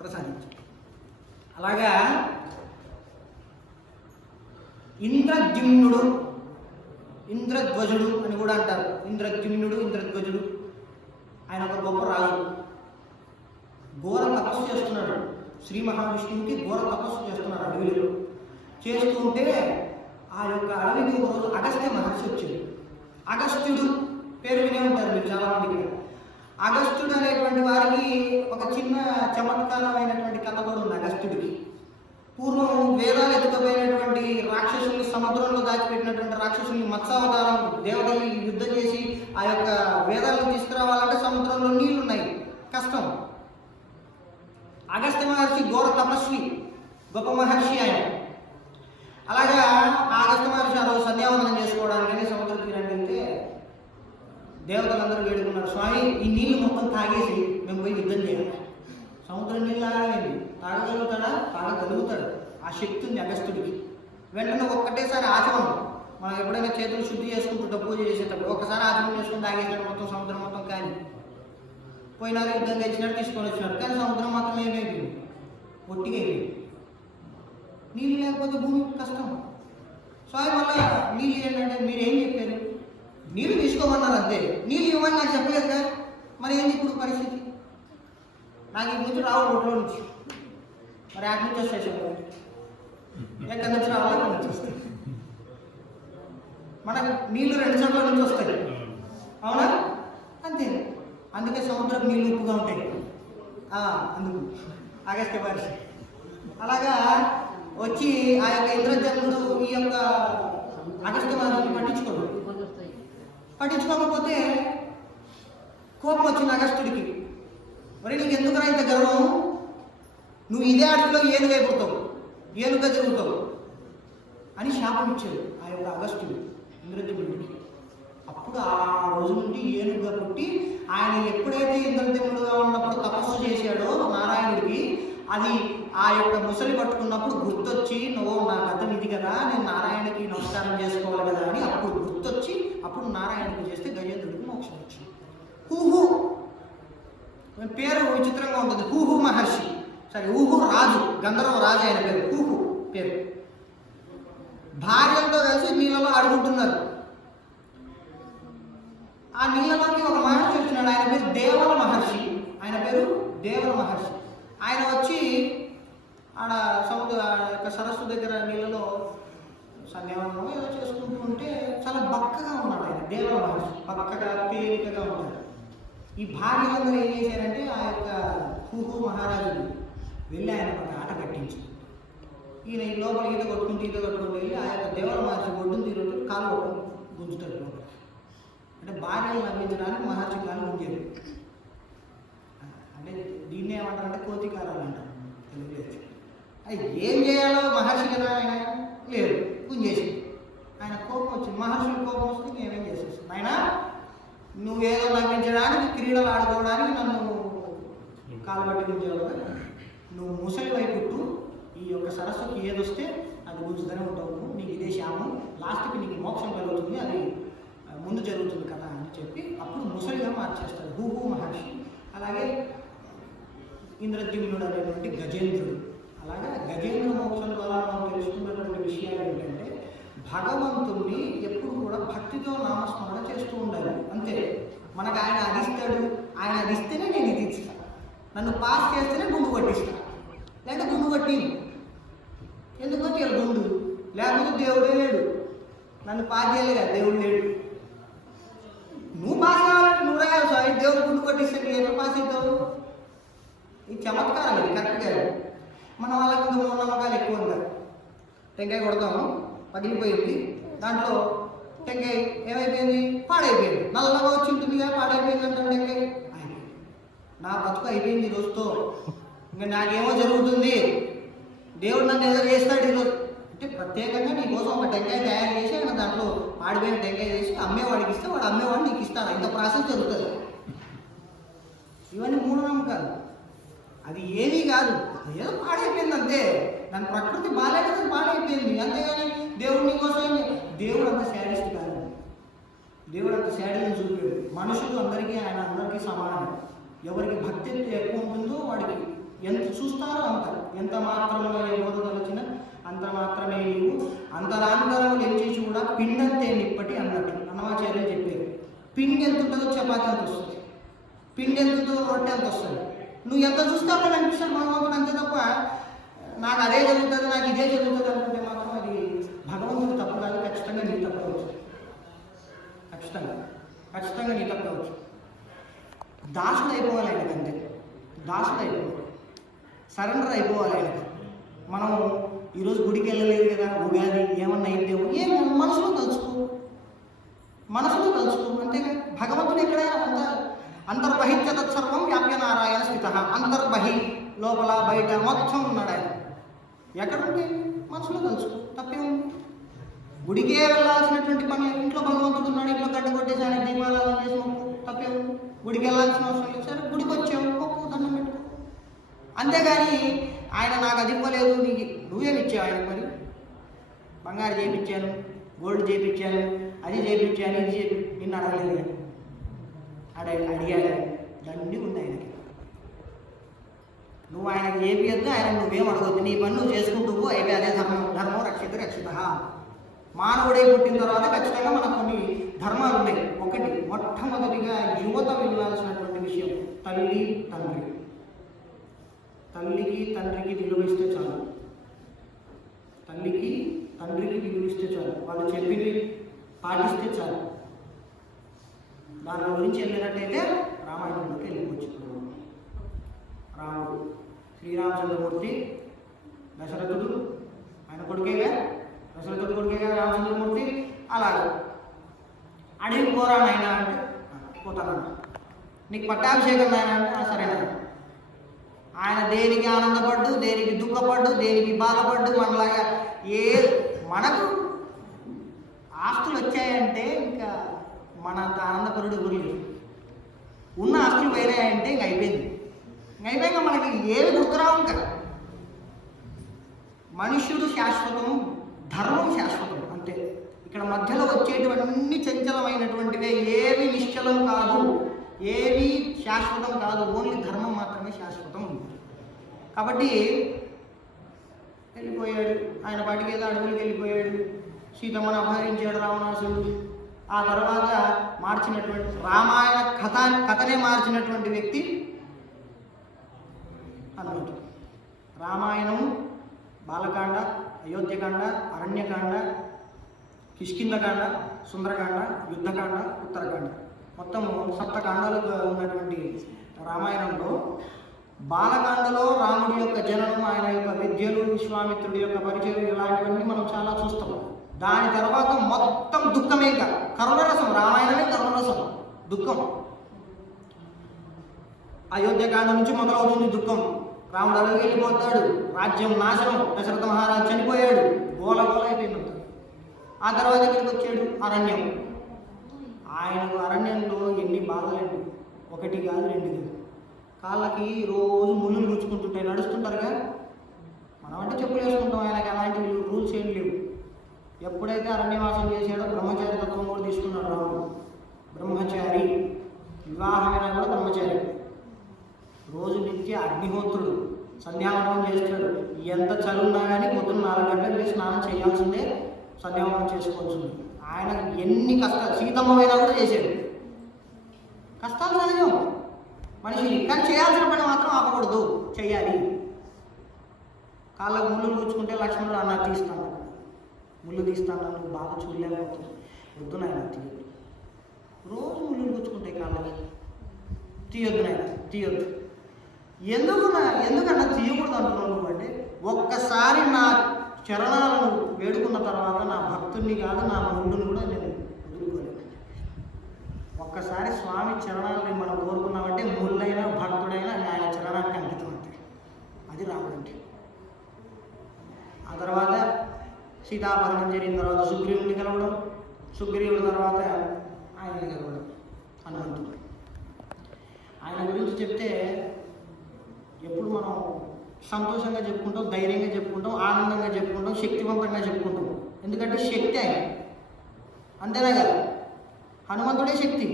ప్రసాదించాడు. అలాగా ఇంద్రద్యుమ్నుడు, ఇంద్రధ్వజుడు అని కూడా అంటారు. ఇంద్రద్యుమ్నుడు, ఇంద్రధ్వజుడు ఆయన ఒక గొప్ప రాజు. ఘోర తపస్సు చేస్తున్నాడు. శ్రీ మహావిష్ణువుకి ఘోర తపస్సు చేస్తున్నాడు అడవిలో. చేస్తుంటే ఆ యొక్క అడవికి ఒకరోజు అగస్త్య మహర్షి వచ్చాడు. అగస్త్యుడు పేరు వినే ఉంటారు మీరు చాలామందికి. అగస్త్యుడు అనేటువంటి వారికి ఒక చిన్న చమత్కారమైనటువంటి కథ కూడా ఉంది అగస్త్యుడికి. పూర్వం వేదాలు ఎత్తుకపోయినటువంటి రాక్షసుల్ని, సముద్రంలో దాచిపెట్టినటువంటి రాక్షసుల్ని మత్స్యావతారం దేవతల్ని యుద్ధం చేసి ఆ యొక్క వేదాలను తీసుకురావాలంటే సముద్రంలో నీళ్లు ఉన్నాయి, కష్టం. అగస్త్య మహర్షి ఘోర తపస్వి, గొప్ప మహర్షి ఆయన. అలాగా అగస్త్య మహర్షి ఆ రోజు సంధ్యావందనం చేసుకోవడానికి సముద్ర తీరానికి వెళ్తే దేవతలందరూ వేడుకున్నారు, స్వామి ఈ నీళ్లు మొత్తం తాగేసి మేము పోయి యుద్ధం చేయాలి. సముద్రం నీళ్ళు తాగలేదు, తాగగలుగుతాడు. ఆ శక్తి ఉంది అగస్త్యుడికి. వెంటనే ఒక్కటేసారి ఆచమనం, మనం ఎప్పుడైనా చేతులు శుద్ధి చేసుకుంటూ పూజ చేసేటప్పుడు ఒకసారి ఆచమనం చేసుకుని తాగేసాడు. మొత్తం సముద్రం మొత్తం కానీ పోయినారు, యుద్ధం తెచ్చినట్టు తీసుకొని వచ్చినారు. కానీ సముద్రం మాత్రం ఏమైపోయింది, ఒట్టిగా అయిపోయింది. నీళ్ళు లేకపోతే భూమి కష్టం. స్వామి వల్ల నీళ్ళు ఏంటంటే మీరు ఏం చెప్పారు, నీళ్ళు తీసుకోమన్నారు అంతే, నీళ్ళు ఇవ్వని నాకు చెప్పలేదుగా, మరి ఏంటి ఇప్పుడు పరిస్థితి? నాకు ఇంటి నుంచి రావు రోడ్లో నుంచి, మరి అక్కడి నుంచి వస్తాయి సార్, ఎక్కడి నుంచి రావాలి అక్కడి నుంచి వస్తాయి. మనకు నీళ్లు 2 చోట్ల నుంచి వస్తాయి, అవునా? అంతే. అందుకే సముద్రం నీళ్ళు ఉప్పుగా ఉంటాయి. అందుకు అగస్త్య మహర్షి అలాగా వచ్చి ఆ యొక్క ఇంద్రజనుడు ఈ యొక్క అగస్త్య మహర్షిని పట్టించుకోకపోతే కోపం వచ్చింది అగస్త్యుడికి. మరి నీకు ఎందుకురా ఇంత గర్వం, నువ్వు ఇదే అడవిలో ఏనుగైపోతావు, ఏనుగా జరుగుతావు అని శాపం ఇచ్చాడు ఆ యొక్క అగస్త్యుడు ఇంద్రజనుడికి. అప్పుడు ఆ రోజు నుండి ఏనుగుగా పుట్టి ఆయన ఎప్పుడైతే ఇంద్రదేవుడుగా ఉన్నప్పుడు తపస్సు చేశాడో నారాయణుడికి, అది ఆ యొక్క ముసలి పట్టుకున్నప్పుడు గుర్తొచ్చి, నువ్వు నా గతం ఇది కదా, నేను నారాయణకి నమస్కారం చేసుకోవాలి కదా అని అప్పుడు గుర్తొచ్చి అప్పుడు నారాయణుడికి చేస్తే గజేంద్రుడికి మోక్షం వచ్చింది. హూహు పేరు విచిత్రంగా ఉంటుంది, హూహు మహర్షి. సరే, ఊహు రాజు, గంధర్వ రాజు ఆయన పేరు, హూహు పేరు. భార్యలు భార్యలతో కలిసి నీళ్ళలో ఆడుకుంటున్నారు. ఆ నీళ్ళలోకి ఒక మహర్షి వచ్చినాడు. ఆయన పేరు దేవల మహర్షి. ఆయన వచ్చి ఆడ సరస్సు దగ్గర నీళ్ళలో సన్యాసనం ఏదో చేసుకుంటూ ఉంటే చాలా బక్కగా ఉన్నాడు ఆయన. దేవల మహర్షి బక్కగా తేలికగా ఉంటాడు. ఈ భార్యలందరూ ఏం చేశారంటే ఆ యొక్క హూహు మహారాజుని వెళ్ళి ఆయన ఒక ఆట కట్టించి ఈయన ఈ లోపల ఈత కొట్టుకుంటూ వెళ్ళి ఆ యొక్క దేవల మహర్షి ఒడ్డును తీరుతూ కాలు కొట్టుకుని గుంజుతాడు లోపల. అంటే భార్యలు నమ్మించడానికి మహర్షి కాలు గుంజాడు. అంటే దీన్ని ఏమంటారంటే కోతికారాలు అంటారు తెలుగులో. అది ఏం చేయాలో మహర్షి కదా ఆయన లేదు, గుంజేసి ఆయన కోపం వచ్చింది. మహర్షులు కోపం వస్తే నేనేం చేసేస్తాను, ఆయన నువ్వేదో నమ్మించడానికి క్రీడలు ఆడుకోవడానికి నన్ను కాలుబట్టి గుంజేవాడు, నువ్వు ముసలి వైపుట్టు ఈ యొక్క సరస్సుకి ఏదొస్తే అది గుంజుతూనే ఉంటావు, నీకు ఇదే శాపం, లాస్ట్కి నీకు మోక్షం కలుగుతుంది, అది ముందు జరుగుతుంది కదా అని చెప్పి అప్పుడు ముసలిగా మార్చేస్తాడు హూహు మహర్షి. అలాగే ఇంద్రద్యుమ్నుడు అనేటువంటి గజేంద్రుడు. అలాగే గజేంద్ర మోక్షం ద్వారా మనం తెలుసుకున్నటువంటి విషయాలు ఏంటంటే భగవంతుణ్ణి ఎప్పుడు కూడా భక్తితో నామస్మరణ చేస్తూ ఉండాలి. అంతే. మనకు ఆయన అది ఇస్తాడు, ఆయన అది ఇస్తేనే నేను ఇది ఇస్తాను, నన్ను పాస్ చేస్తేనే గుండు కొట్టిస్తాను, లేకపోతే గుండు కొట్టి ఎందుకు కొట్టి గుండు, లేకపోతే దేవుడే లేడు, నన్ను పాస్ చేయలేగా దేవుడు లేడు. నువ్వు పాస్ కావాలంటే నువ్వు రాయాలి స్వామి, దేవుడు గుండు కొట్టిస్తే నువ్వు ఎట్లా పాస్ అవుతావు? ఇది చమత్కారం, ఇది కరెక్ట్గా. మన వాళ్ళకి ఇంకా మూఢనమ్మకాలు ఎక్కువ ఉంటాయి. టెంకాయ కొడతాము, పగిలిపోయింది, దాంట్లో టెంకాయ ఏమైపోయింది, పాడైపోయింది, నల్లగా వచ్చి ఉంటుందిగా, పాడైపోయింది అంటారు టెంకాయ. నా బతుకు అయిపోయింది ఈరోజుతో, ఇంకా నాకేమో జరుగుతుంది, దేవుడు నన్ను ఏదో చేస్తాడు ఈరోజు అంటే ప్రత్యేకంగా నీ కోసం ఒక టెంకాయ తయారు చేసి ఆయన దాంట్లో పాడిపోయిన టెంకాయ చేసి అమ్మేవాడికి ఇస్తే వాడు అమ్మేవాడు నీకు ఇస్తాడు. ఇంత ప్రాసెస్ జరుగుతుంది. ఇవన్నీ మూఢనమ్మకాలు. అది ఏమీ కాదు, ఏదో పాడైపోయింది అంతే. దాని ప్రకృతి బాగాలేక పాడైపోయింది అంతేగాని దేవుడు నీకోసం. దేవుడు అంత శాడిస్ట్ కాదు, దేవుడు అంత శాడిని చూపాడు. మనుషులు అందరికీ ఆయన అందరికీ సమానం. ఎవరికి భక్తి ఎక్కువ ఉంటుందో వాడికి ఎంత చూస్తారో అంత. ఎంత మాత్రంలో ఎవరు తలచిన అంత మాత్రమే నీవు అంతరాంతరం ఎంచి కూడా పిండంతే నిప్పటి అన్నట్టు అన్నమాచార్యులు చెప్పారు. పిండి ఎంత ఉంటుందో చపాతి అంత వస్తుంది, పిండి ఎంత ఉంటుందో రొట్టె అంత వస్తుంది. నువ్వు ఎంత చూస్తావో అనిపిస్తాను భగవంతుడు, అంతే తప్ప నాకు అదే జరుగుతుంది నాకు ఇదే జరుగుతుంది అనుకుంటే మాత్రం అది భగవంతుడు తప్పు కాదు, ఖచ్చితంగా నీ తప్పు అవచ్చు. ఖచ్చితంగా నీ తప్పు అవచ్చు. దాసుడు అయిపోవాలి ఆయనకు, అంతే. దాసుడు అయిపోవాలి, సరెండర్ అయిపోవాలి ఆయనకు. మనం ఈరోజు గుడికి వెళ్ళలేదు కదా, ఉగాది ఏమన్నా అయిందేమో, ఏం మనసులో కలుసుకో అంతేగా. భగవంతుడు ఎక్కడైనా అంతర్బహిత్య తత్సర్వం వ్యాప్య నారాయణ స్థిత. అంతర్బహి లోపల బయట మొత్తం ఉన్నాడు ఆయన. ఎక్కడుంటే మనసులో కలుసుకో, తప్పేమో. గుడికే వెళ్ళాల్సినటువంటి పని, ఇంట్లో భగవంతుడు ఉన్నాడు, ఇంట్లో గడ్డ కొట్టేసి ఆయన దీపారాధన చేసి మొక్కు, తప్పేమో. గుడికి వెళ్ళాల్సిన అవసరం లేదు, సరే గుడికి వచ్చావు మొక్కు, దండం పెట్టుకో. అంతేగాని ఆయన నాకు అది ఇవ్వలేదు, నీకు నువ్వేమి ఇచ్చావు ఆయనకు? మరి బంగారు చేయించాను, గోల్డ్ చేయించాను, అది చేయించాను, ఇది చేయి, నిన్ను అడగలేదు, అడిగాడు. దండి ఉంది ఆయనకి. నువ్వు ఆయనకు చేపియద్దు, ఆయన నువ్వేం అడగద్దు, నీ పని నువ్వు చేసుకుంటూ అయితే అదే ధర్మం రక్షిత. మానవుడే పుట్టిన తర్వాత ఖచ్చితంగా మనకు కొన్ని ధర్మాలు ఉన్నాయి. ఒకటి, మొట్టమొదటిగా యువత వెళ్ళాల్సినటువంటి విషయం తల్లి తండ్రి. తల్లికి తండ్రికి విలువిస్తే చాలు, తల్లికి తండ్రికి విలువిస్తే చాలు, వాళ్ళు చెప్పింది పాటిస్తే చాలు. దాని గురించి వెళ్ళినట్టయితే రామాయణంలోకి వెళ్ళిపోవచ్చు. రాముడు, శ్రీరామచంద్రమూర్తి, దశరథుడు ఆయన కొడుకేగా, దశరథుడు కొడుకేగా రామచంద్రమూర్తి. అలాగే అడవికి పోరా నాయన అంటే పోతానన్నా, నీకు పట్టాభిషేకం నాయన అంటే సరేనా. ఆయన దేనికి ఆనందపడ్డు, దేనికి దుఃఖపడ్డు, దేనికి బాధపడ్డు, మనలాగా మనకు ఆస్తులు వచ్చాయంటే ఇంకా మన అంత ఆనందపరుడు ఎవరు లేరు. ఉన్న ఆస్తులు పోయినాయంటే ఇంక అయిపోయాక మనకి ఏమి గుర్తురావు. ఇంకా మనుష్యుడు శాశ్వతం, ధర్మం శాశ్వతం, అంతే. ఇక్కడ మధ్యలో వచ్చేటివన్నీ చంచలమైనటువంటివే, ఏవి నిశ్చలం కాదు, ఏవి శాశ్వతం కాదు, ఓన్లీ ధర్మం మాత్రమే శాశ్వతం ఉంది. కాబట్టి వెళ్ళిపోయాడు ఆయన పాటికి, ఏదో అడవులకి వెళ్ళిపోయాడు. సీతమ్మను అపహరించాడు రావణాసురుడు. ఆ తర్వాత మార్చినటువంటి రామాయణ కథనే మార్చినటువంటి వ్యక్తి హనుమంతుడు. రామాయణం బాలకాండ, అయోధ్యకాండ, అరణ్యకాండ, కిష్కింధకాండ, సుందరకాండ, యుద్ధకాండ, ఉత్తరకాండ, మొత్తం 7 కాండాలు ఉన్నటువంటి రామాయణంలో బాలకాండలో రాముడి యొక్క జననం, ఆయన యొక్క విద్యలు, విశ్వామిత్రుడి యొక్క పరిచయం, ఇలాంటివన్నీ మనం చాలా చూస్తాం. దాని తర్వాత మొత్తం దుఃఖమే, ఇంకా కరుణరసం. రామాయణమే కరుణరసం, దుఃఖం. అయోధ్యకాండ నుంచి మొదలవుతుంది దుఃఖం. రాముడు అడవికి వెళ్ళిపోతాడు, రాజ్యం నాశనం, దశరథ మహారాజు చనిపోయాడు, గోల అయిపోయింది. ఆ తర్వాత ఇక్కడికి వచ్చాడు అరణ్యం. ఆయనకు అరణ్యంలో ఎన్ని బాధలండి, 1 కాదు 2 కాదు. కాళ్ళకి రోజు ముళ్ళు గుచ్చుకుంటుంటాయి, నడుస్తుంటారుగా. మనం అంటే చెప్పులు వేసుకుంటాం, ఆయనకి అలాంటి రూల్స్ ఏం లేవు. ఎప్పుడైతే అరణ్యవాసం చేశాడో బ్రహ్మచారి తత్వం కూడా తీసుకున్నాడు రాముడు. బ్రహ్మచారి, వివాహమైనా కూడా బ్రహ్మచారి. రోజు నిత్య అగ్నిహోత్రుడు, సంధ్యావందనం చేస్తాడు. ఎంత చలున్నా కానీ పొద్దున్న 4 గంటలకు లేచి స్నానం చేయాల్సిందే, సంధ్యావందనం చేసుకోవాల్సిందే. ఆయన ఎన్ని కష్టాలు, సీతమ్మమైనా కూడా చేశాడు. కష్టాలు సహజం మనిషి, కానీ చేయాల్సిన పని మాత్రం ఆపకూడదు, చెయ్యాలి. కాళ్ళకు ముళ్ళు కూర్చుకుంటే లక్ష్మణుడు అన్న తీస్తాను, ముళ్ళు తీస్తాను, నువ్వు బాగా చూడలేకపోతుంది, వద్దు నాయన తీయొద్దు. రోజు ముళ్ళు కూర్చుకుంటాయి కాళ్ళకి, తీయొద్దు నాయన తీయొద్దు. ఎందుకన్నా తీయకూడదు అంటున్నావు నువ్వు అంటే, ఒక్కసారి నా చరణాలను వేడుకున్న తర్వాత నా భక్తుడిని కాదు, నా ముళ్ళుని కూడా నేను వదులుకోలేదు. ఒక్కసారి స్వామి చరణాలని మనం కోరుకున్నామంటే ముళ్ళైనా భక్తుడైనా ఆయన చరణానికి అంకితం అవుతాయి. అది రాముడంటే. ఆ తర్వాత సీతాపహరణం జరిగిన తర్వాత సుగ్రీవుడిని కలవడం, సుగ్రీవుడి తర్వాత ఆయనని కలవడం హనుమంతుడు. ఆయన గురించి చెప్తే ఎప్పుడు మనం సంతోషంగా చెప్పుకుంటాం, ధైర్యంగా చెప్పుకుంటాం, ఆనందంగా చెప్పుకుంటాం, శక్తివంతంగా చెప్పుకుంటాం. ఎందుకంటే శక్తి ఆయన, అంతేనా కదా. హనుమంతుడే శక్తి.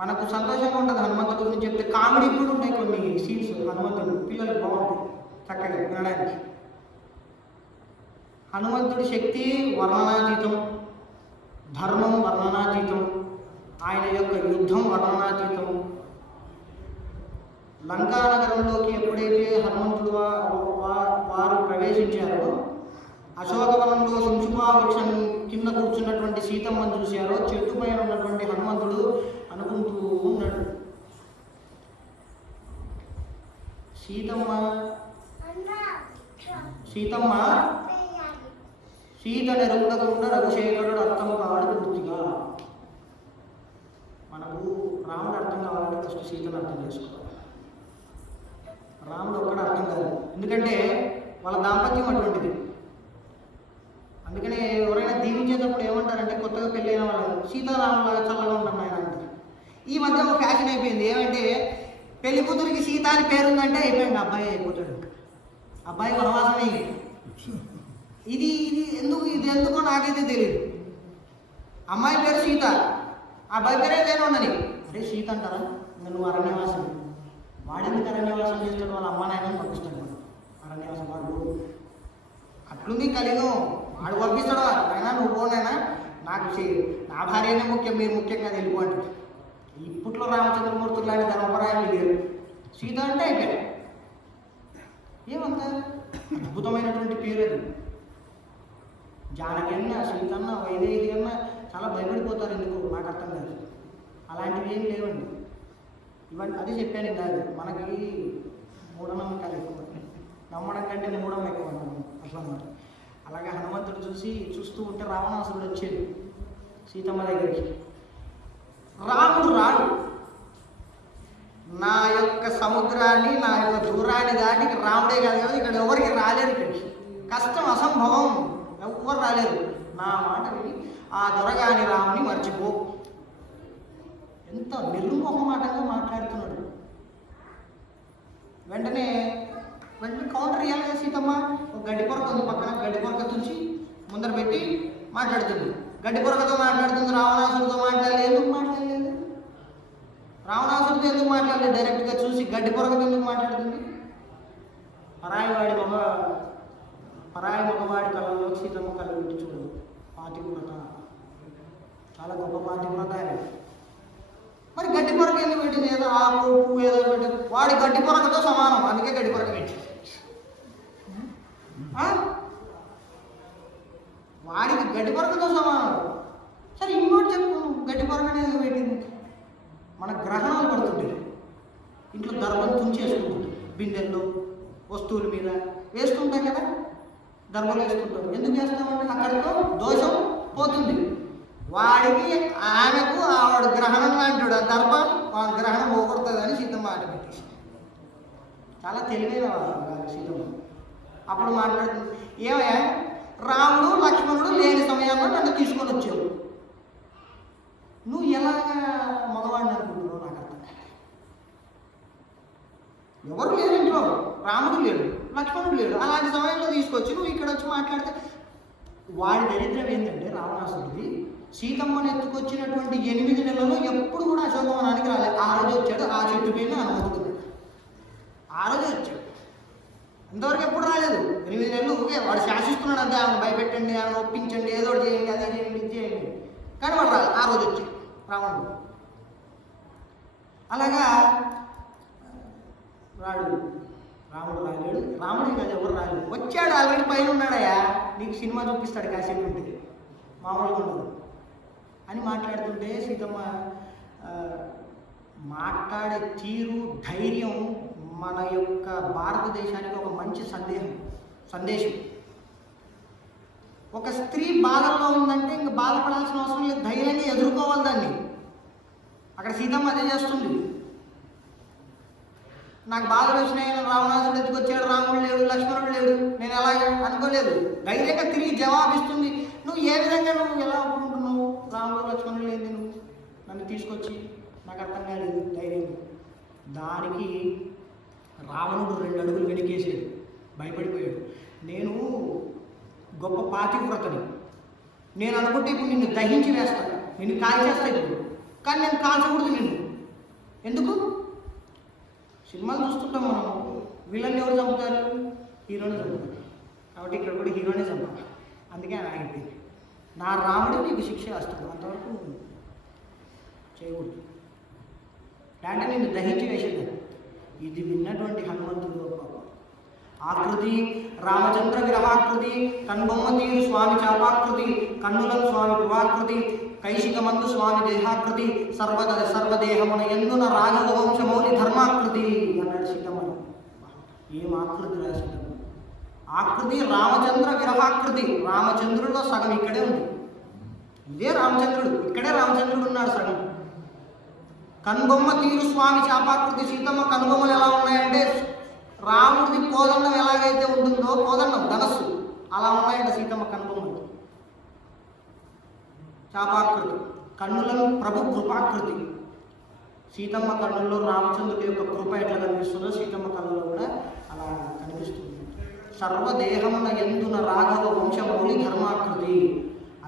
మనకు సంతోషంగా ఉంటుంది హనుమంతుడి గురించి చెప్తే. కామెడీ కూడా ఉంటాయి కొన్ని సీన్స్ హనుమంతుడు, పిల్లలకు బాగుంటాయి చక్కగా వినడానికి. హనుమంతుడి శక్తి వర్ణనాతీతం, ధర్మం వర్ణనాతీతం, ఆయన యొక్క యుద్ధం వర్ణనాతీతం. లంకా నగరంలోకి ఎప్పుడైతే హనుమంతుడు వారు ప్రవేశించారో, అశోకవనంలో శంశుపా వృక్షం కింద కూర్చున్నటువంటి సీతమ్మను చూశారో, చెట్టు పైన ఉన్నటువంటి హనుమంతుడు అనుకుంటూ ఉన్నాడు, సీతమ్మ సీతని రుంగకుండా రఘుశేఖరుడు అర్థం కావడం పూర్తిగా. మనకు రాముడు అర్థం కావాలంటే ఫస్ట్ సీతను అర్థం చేసుకోవాలి. రాముడు ఒక్కడు అర్థం కాదు, ఎందుకంటే వాళ్ళ దాంపత్యం అటువంటిది. అందుకనే ఎవరైనా దీవించేటప్పుడు ఏమంటారంటే, కొత్తగా పెళ్ళైన వాళ్ళు సీతారాములాగా చల్లగా ఉంటాం ఆయన అంటారు. ఈ మధ్య ఒక ఫ్యాషన్ అయిపోయింది, ఏమంటే పెళ్లి కూతురికి సీత అని పేరుందంటే అయిపోయింది, అబ్బాయి అయిపోతాడు, అబ్బాయి వనవాసమే. ఇది ఎందుకో నాకైతే తెలియదు. అమ్మాయి పేరు సీత, అబ్బాయి పేరే నేను ఉన్నది. అరే సీత అంటారా, ఇంకా నువ్వు అరణ్యవాసం. వాడెందుకు అరణ్యవాసం చేస్తాడు, వాళ్ళ అమ్మ నాయనని పంపిస్తాడు అరణ్యవాసం. వాడు అట్లుంది కలిగం, వాడు పంపిస్తాడు. అయినా నువ్వు పోనైనా నాకు నా భార్యనే ముఖ్యం, మీరు ముఖ్యంగా వెళ్ళిపోండి. ఇప్పట్లో రామచంద్రమూర్తులు లాంటి ధర్మపరాయలు లేరు. సీత అంటే అయిపోయాడు. ఏమంతా అద్భుతమైనటువంటి పేరు అది. జానకి అన్న, సీత అన్న, వైదేహి అన్న చాలా భయపడిపోతారు, ఎందుకు నాకు అర్థం కాదు. అలాంటివి ఏం లేవండి. ఇవన్నీ అదే చెప్పాను కాదు, మనకి మూఢనమ్మకాలు ఎక్కువ, నమ్మడం కంటే మూఢం ఎక్కువ అట్లా అన్నమాట. అలాగే హనుమంతుడు చూస్తూ ఉంటే రావణాసురుడు వచ్చేది సీతమ్మ దగ్గరికి. రాముడు రాడు, నా యొక్క సముద్రాన్ని, నా యొక్క దూరాన్ని దాటి రాముడే కాదు కదా, ఇక్కడ ఎవరికి రాలేరు. ఇక్కడికి కష్టం, అసంభవం, ఎవ్వరు రాలేరు. నా మాట విని ఆ దొరగాని రాముని మర్చిపో. ఎంత నిర్మోహమాటంగా మాట్లాడుతున్నాడు. వెంటనే కౌంటర్ ఇవ్వాలి సీతమ్మ. ఒక గడ్డి పొరక ఉంది పక్కన, గడ్డి పొరక తుంచి ముందర పెట్టి మాట్లాడుతుంది. గడ్డి పొరకతో మాట్లాడుతుంది, రావణాసుడితో మాట్లాడలేదు. ఎందుకు మాట్లాడలేదు? రావణాసుడితో ఎందుకు మాట్లాడలేదు? డైరెక్ట్గా చూసి గడ్డి పొరకతో ఎందుకు మాట్లాడుతుంది? పరాయి మగవాడి కళ్ళలో సీతమ్మ కళ్ళు పెట్టి చూడదు. 25 చాలా గొప్ప పాతివ్రత ఆయన. మరి గడ్డి పొరక ఎందుకు పెట్టింది? ఏదో ఆకు పువ్వు ఏదో పెట్టింది. వాడి గడ్డి పొరకతో సమానం, అందుకే గడ్డి పొరక పెట్టింది. వాడికి గడ్డి పొరకతో సమానం. సరే ఇంకోటి చెప్పు, గడ్డి పొరకనే ఎందుకు పెట్టింది? మన గ్రహణాలు పడుతుంటాయి, ఇంట్లో దర్భం తుంచేసుకుంటుంది, బిందెల్లో వస్తువుల మీద వేస్తుంటాం కదా, దర్భలు వేస్తుంటాం. ఎందుకు వేస్తామంటే అక్కడితో దోషం పోతుంది. వాడికి ఆమెకు ఆవిడ గ్రహణం అంటాడు, ఆ దర్భం వాడి గ్రహణం పోగొడుతుందని సీతమ్మ ఆట పెట్టేసి. చాలా తెలివైన సీతమ్మ. అప్పుడు మాట్లాడుతుంది, ఏమయ్యా రాముడు లక్ష్మణుడు లేని సమయంలో నన్ను తీసుకొని వచ్చావు, నువ్వు ఎలాగా మగవాడిని అనుకుంటున్నావు? నాకు అర్థం కాదు. ఎవరు లేరు ఇంట్లో, రాముడు లేడు, లక్ష్మణుడు లేడు, అలాంటి సమయంలో తీసుకొచ్చి నువ్వు ఇక్కడ వచ్చి మాట్లాడితే. వాడి దరిద్రం ఏంటంటే రావణాసురుడిది, సీతమ్మను ఎత్తుకొచ్చినటువంటి 8 నెలలు ఎప్పుడు కూడా అశోకవనానికి రాలేదు. ఆ రోజు వచ్చాడు, ఆ చెట్టు పైన అనుమతుకున్నాడు, ఆ రోజు వచ్చాడు. ఇంతవరకు ఎప్పుడు రాలేదు. 8 నెలలు ఓకే వాడు శాసిస్తున్నాడు, అంతే ఆమెను భయపెట్టండి, ఆమెను ఒప్పించండి, ఏదో ఒకటి చేయండి, అదే చేయండి, ఇది చేయండి. కానీ వాడు రాలేదు, ఆ రోజు వచ్చాడు రావణుడు. అలాగా రాముడు రాలేడు, రాముడికి కదా ఎవరు రాలేదు. వచ్చాడు, ఆల్రెడీ పైన ఉన్నాడయ్యా, నీకు సినిమా చూపిస్తాడు కాసేపు ఉంటుంది, మామూలుగా ఉండదు అని మాట్లాడుతుంటే సీతమ్మ మాట్లాడే తీరు, ధైర్యం మన యొక్క భారతదేశానికి ఒక మంచి సందేశం. ఒక స్త్రీ బాధల్లో ఉందంటే ఇంక బాధపడాల్సిన అవసరం లేదు, ధైర్యంగా ఎదుర్కోవాలి దాన్ని. అక్కడ సీతమ్మ అదే చేస్తుంది. నాకు బాధలు వచ్చినాయి, రావణాసురుడు ఎత్తుకొచ్చాడు, రాముడు లేడు, లక్ష్మణుడు లేడు, నేను ఎలాగ అనుకోలేదు, ధైర్యంగా తిరిగి జవాబిస్తుంది. నువ్వు ఏ విధంగా నువ్వు ఎలా ఒప్పుకుంటున్నావు? రాముడు లక్ష్మణుడు లేని నువ్వు నన్ను తీసుకొచ్చి, నాకు అర్థం కాలేదు ధైర్యంగా. దానికి రావణుడు 2 అడుగులు వెనకేసాడు, భయపడిపోయాడు. నేను గొప్ప పాతివ్రతని, నేను అనుకుంటే ఇప్పుడు నిన్ను దహించి వేస్తాను, నిన్ను కాల్చేస్తాను ఇప్పుడు, కానీ నేను కాల్చకూడదు నిన్ను. ఎందుకు? సినిమాలు చూస్తుంటాం మనం, విలన్ ఎవరు చంపుతారు? హీరోని చంపుతారు. కాబట్టి ఇక్కడ కూడా హీరోనే చంపాలి, అందుకే ఆయన ఆగిపోయింది. నా రాముడు నీకు శిక్ష వేస్తాడు, అంతవరకు చేయకూడదు అంటే నేను దహించి వేసేదాన్ని. ఇది విన్నటువంటి హనుమంతుడు ఆకృతి రామచంద్ర విరహాకృతి, కన్బొమ్మ తీరు స్వామి చాపాకృతి, కన్నులను స్వామి గృహాకృతి, కైశికమందు స్వామి దేహాకృతి, సర్వదేహమున ఎందున రాఘవ వంశమౌలి ధర్మాకృతి అన్నాడు సీతమ్మను. ఏం ఆకృతి రాసింది? ఆకృతి రామచంద్ర విరహాకృతి, రామచంద్రుడిలో సగం ఇక్కడే ఉంది, ఇదే రామచంద్రుడు, ఇక్కడే రామచంద్రుడు ఉన్నాడు సగం. కనుబొమ్మ తీరు స్వామి చాపాకృతి, సీతమ్మ కనుబొమ్మలు ఎలా ఉన్నాయంటే రాముడిది కోదండం ఎలాగైతే ఉంటుందో, కోదండం ధనస్సు అలా ఉన్నాయంట సీతమ్మ కనుబొమ్మలు. చాపాకృతి, కన్నులను ప్రభు కృపాకృతి, సీతమ్మ కన్నుల్లో రామచంద్రుడి యొక్క కృప ఎట్లా కనిపిస్తుందో సీతమ్మ కన్నులో కూడా అలా కనిపిస్తుంది. సర్వదేహమున ఎందున రాఘవ వంశమౌలి ధర్మాకృతి,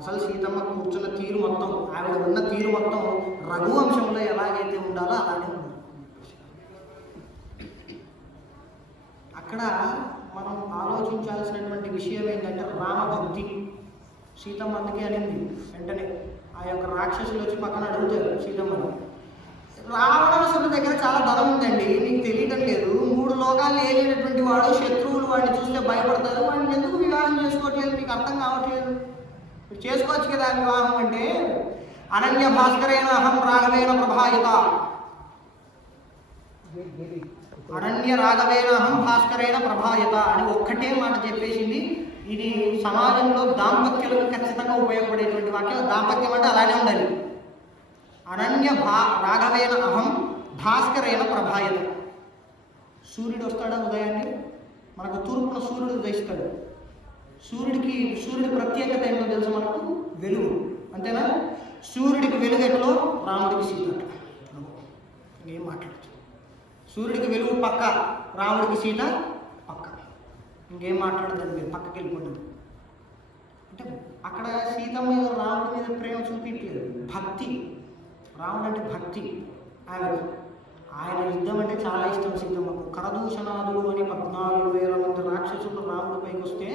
అసలు సీతమ్మ కూర్చున్న తీరు మొత్తం, ఆవిడ ఉన్న తీరు మొత్తం రఘువంశంలో ఎలాగైతే ఉండాలో అలానే ఉంది. అక్కడ మనం ఆలోచించాల్సినటువంటి విషయం ఏంటంటే రామభక్తి. సీతమ్మ అందుకే అనింది వెంటనే, ఆ యొక్క రాక్షసులు వచ్చి పక్కన అడుగుతారు సీతమ్మని, రావణాసురుడి దగ్గర చాలా ధనం ఉందండి, నీకు తెలియటం లేదు, 3 లోకాలు ఏలినటువంటి వాడు, శత్రువులు వాడిని చూస్తే భయపడతారు, వాడిని ఎందుకు వివాహం చేసుకోవట్లేదు, నీకు అర్థం కావట్లేదు, చేసుకోవచ్చు కదా వివాహం అంటే. అనన్య భాస్కరేణ అహం రాఘవేణ ప్రభాయిత, అనన్య రాఘవేణ అహం భాస్కరేణ ప్రభాయిత అని ఒక్కటే మాట చెప్పేసింది. ఇది సమాజంలో దాంపత్యాలకు ఖచ్చితంగా ఉపయోగపడేటువంటి వాక్యం. దాంపత్యం అంటే అలానే ఉండాలి. అనన్య రాఘవేణ అహం భాస్కరేణ ప్రభాయత. సూర్యుడు వస్తాడా ఉదయాన్నే, మనకు తూర్పున సూర్యుడు ఉదయిస్తాడు. సూర్యుడి ప్రత్యేకత ఏంటో తెలుసు మనకు, వెలుగు, అంతేనా? సూర్యుడికి వెలుగెట్లో రాముడికి సీత, ఇంకేం మాట్లాడచ్చు. సూర్యుడికి వెలుగు పక్క, రాముడికి సీత పక్క, ఇంకేం మాట్లాడదండి, మీరు పక్కకి వెళ్ళిపోండి. అంటే అక్కడ సీతమ్మ మీద రాముడి మీద ప్రేమ చూపించలేదు, భక్తి. రాముడు అంటే భక్తి. ఆయన యుద్ధం అంటే చాలా ఇష్టం సీతమ్మకు. కరదూషణాదులు అని 14,000 మంది రాక్షసులు రాముడి పైకి వస్తే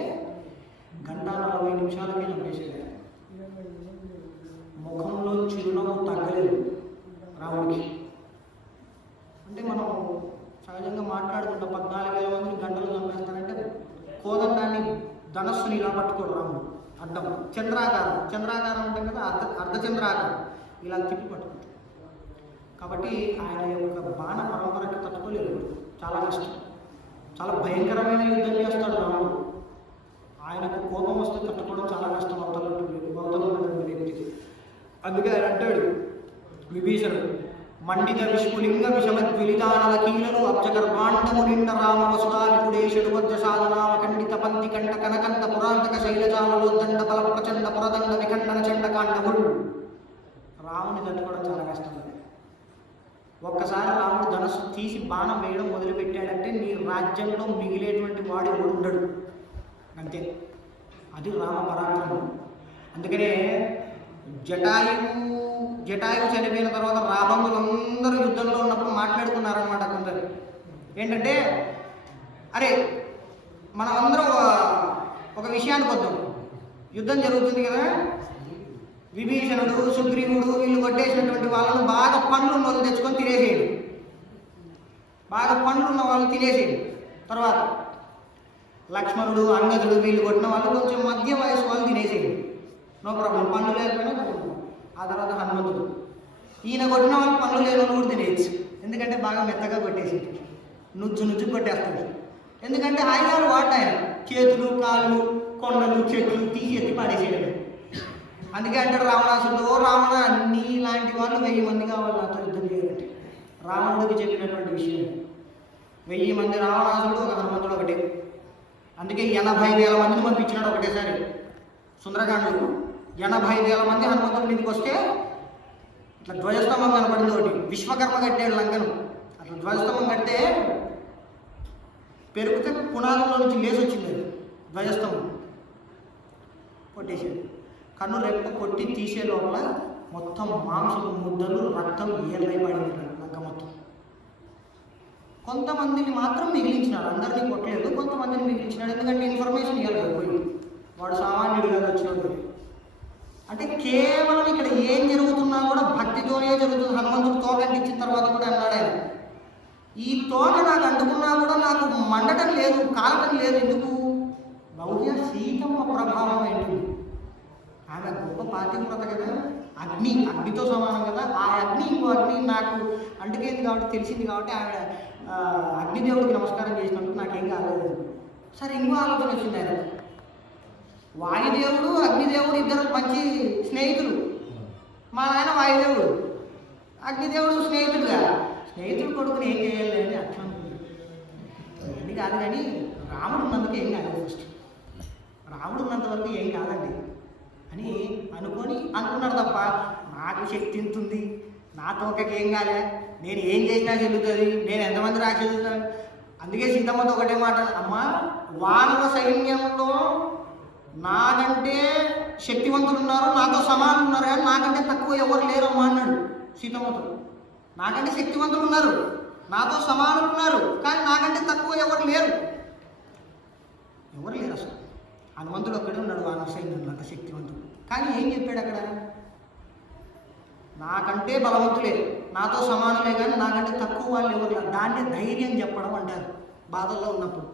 1 గంట 40 నిమిషాలకే చంపేసాడు. ముఖంలో చంద్రాకారం ఉంటుంది కదా, అర్ధచంద్రాకారం ఇలా తిప్పి పట్టుకుంటాడు. కాబట్టి ఆయన యొక్క బాణ పరంపరకి తట్టుకోలేరు, చాలా కష్టం, చాలా భయంకరమైన యుద్ధం చేస్తాడు రాముడు. ఆయనకు కోపం వస్తే తట్టుకోవడం చాలా కష్టం అవతల ఉన్నటువంటి వ్యక్తి. అందుకే ఆయన అంటాడు విభీషణుడు, మండిత విష్ణులింగ విషమద్విలిదానల కీలలు అబ్జగర్భాండము నిండ రామ వసుధాలిపుడేశుడు వజ్ర సాధనామ ఖండిత పంతి కంట కనకంత పురాంతక శైలజాలలో దండ బల ప్రచండ పురదండ విఖండన చండకాండముడు. రాముని తట్టుకోవడం చాలా కష్టం. ఒక్కసారి రాముడు ధనస్సు తీసి బాణం వేయడం మొదలుపెట్టాడంటే నీ రాజ్యంలో మిగిలేటువంటి వాడు ఎవడు ఉండడు, అంతే. అది రామ పరాక్రమం. అందుకనే జటాయువు చనిపోయిన తర్వాత రాబందులందరూ యుద్ధంలో ఉన్నప్పుడు మాట్లాడుకున్నారనమాట కొందరు. ఏంటంటే, అరే మనం అందరం ఒక విషయానికి వద్దాం, యుద్ధం జరుగుతుంది కదా, విభీషణుడు సుగ్రీవుడు వీళ్ళు కొట్టేసినటువంటి వాళ్ళను బాగా పండ్లు ఉన్న వాళ్ళు తెచ్చుకొని తినేసేయండి, బాగా పండ్లు ఉన్న వాళ్ళు తినేసేయండి. తర్వాత లక్ష్మణుడు అంగదుడు వీళ్ళు కొట్టిన వాళ్ళు కొంచెం మధ్య వయసు వాళ్ళు తినేసేయండి, నో ప్రాబ్లం, పండ్లు లేకపోయినా. ఆ తర్వాత హనుమంతుడు, ఈయన కొట్టిన వాళ్ళు పనులు లేని వాళ్ళు కూడా తినేయచ్చు, ఎందుకంటే బాగా మెత్తగా కొట్టేసి నుజ్జు కొట్టేస్తాడు. ఎందుకంటే ఆయుధాలు వాడు ఆయన, చేతులు కాళ్ళు కొండలు చెట్లు తీసి ఎత్తి పాడేసేయడం. అందుకే అంటాడు రావణాసుడు, ఓ రావణ నీ లాంటి వాళ్ళు 1000 మంది కావాలి నాతో యుద్ధం చేయాలంటే. రావణుడికి చెప్పినటువంటి విషయం 1000 మంది రావణాసుడు, ఒక హనుమంతుడు ఒకటే. అందుకే 80,000 మందిని పంపించినాడు ఒకటేసారి. సుందరకాండలు 80,000 మంది హనుమంతుడి మీదకి వస్తే ఇట్లా ధ్వజస్తంభం కనపడింది ఒకటి, విశ్వకర్మ కట్టాడు లంకను. అట్లా ధ్వజస్తంభం కడితే పెరిగితే పునాదుల్లో నుంచి లేచి వచ్చింది అది ధ్వజస్తంభం. కొట్టేసాడు, కన్ను రెప్ప కొట్టి తీసే లోపల మొత్తం మాంసపు ముద్దలు రక్తం ఏర్లై పడింది లంక మొత్తం. కొంతమందిని మాత్రం మిగిలించినాడు, అందరినీ కొట్టలేదు, కొంతమందిని మిగిలించినాడు. ఎందుకంటే ఇన్ఫర్మేషన్ ఇవ్వలేదు పోయి, వాడు సామాన్యుడు కదా వచ్చినప్పుడు. అంటే కేవలం ఇక్కడ ఏం జరుగుతున్నా కూడా భక్తితోనే జరుగుతుంది. హనుమంతుడు తోక అంటించిన తర్వాత కూడా అన్నాడు ఆయన, ఈ తోక నాకు అంటుకున్నా కూడా నాకు మండటం లేదు, కాలటం లేదు. ఎందుకు? బహుశా సీతమ్మ ప్రభావం ఏంటి? ఆమె గొప్ప పాతివ్రత కదా, అగ్నితో సమానం కదా. ఆ అగ్ని ఇంకో అగ్ని నాకు అంటుకేది కాబట్టి తెలిసింది కాబట్టి ఆమె అగ్నిదేవుడికి నమస్కారం చేసినప్పుడు నాకేం కాలేదు. సరే, ఇంకో ఆలోచన వచ్చింది ఆయన, వాయుదేవుడు అగ్నిదేవుడు ఇద్దరు మంచి స్నేహితులు. మా నాయన వాయుదేవుడు, అగ్నిదేవుడు స్నేహితుడుగా, స్నేహితుడు కొడుకుని ఏం చేయాలి అని అట్లా అనుకున్నాడు. ఏమి కాదు కానీ రాముడు ఉన్నందుకు ఏం కాలేదు, ఫస్ట్ రాముడు ఉన్నంత వరకు ఏం కాదండి అని అనుకున్నాడు తప్ప నాకు శక్తి ఇంతుంది, నా తోకకి ఏం కాలే, నేను ఏం చేసినా చెల్లుతుంది, నేను ఎంతమంది రాక్షసులు. అందుకే సీతమ్మతో ఒకటే మాట, అమ్మ వానర సైన్యంలో నాకంటే శక్తివంతులు ఉన్నారు, నాతో సమానం ఉన్నారు, కానీ నాకంటే తక్కువ ఎవరు లేరమ్మా అన్నాడు సీతమ్మతో. నాకంటే శక్తివంతులు ఉన్నారు, నాతో సమానులు ఉన్నారు, కానీ నాకంటే తక్కువ ఎవరు లేరు అసలు. హనుమంతుడు ఒక్కడే ఉన్నాడు వానర సైన్యంలో అంత శక్తివంతుడు. కానీ ఏం చెప్పాడు అక్కడ? నాకంటే బలవంతులే, నాతో సమానులే, కానీ నాకంటే తక్కువ వాళ్ళు ఎవరు లేరు. దాన్ని ధైర్యం చెప్పడం అంటారు బాధల్లో ఉన్నప్పుడు.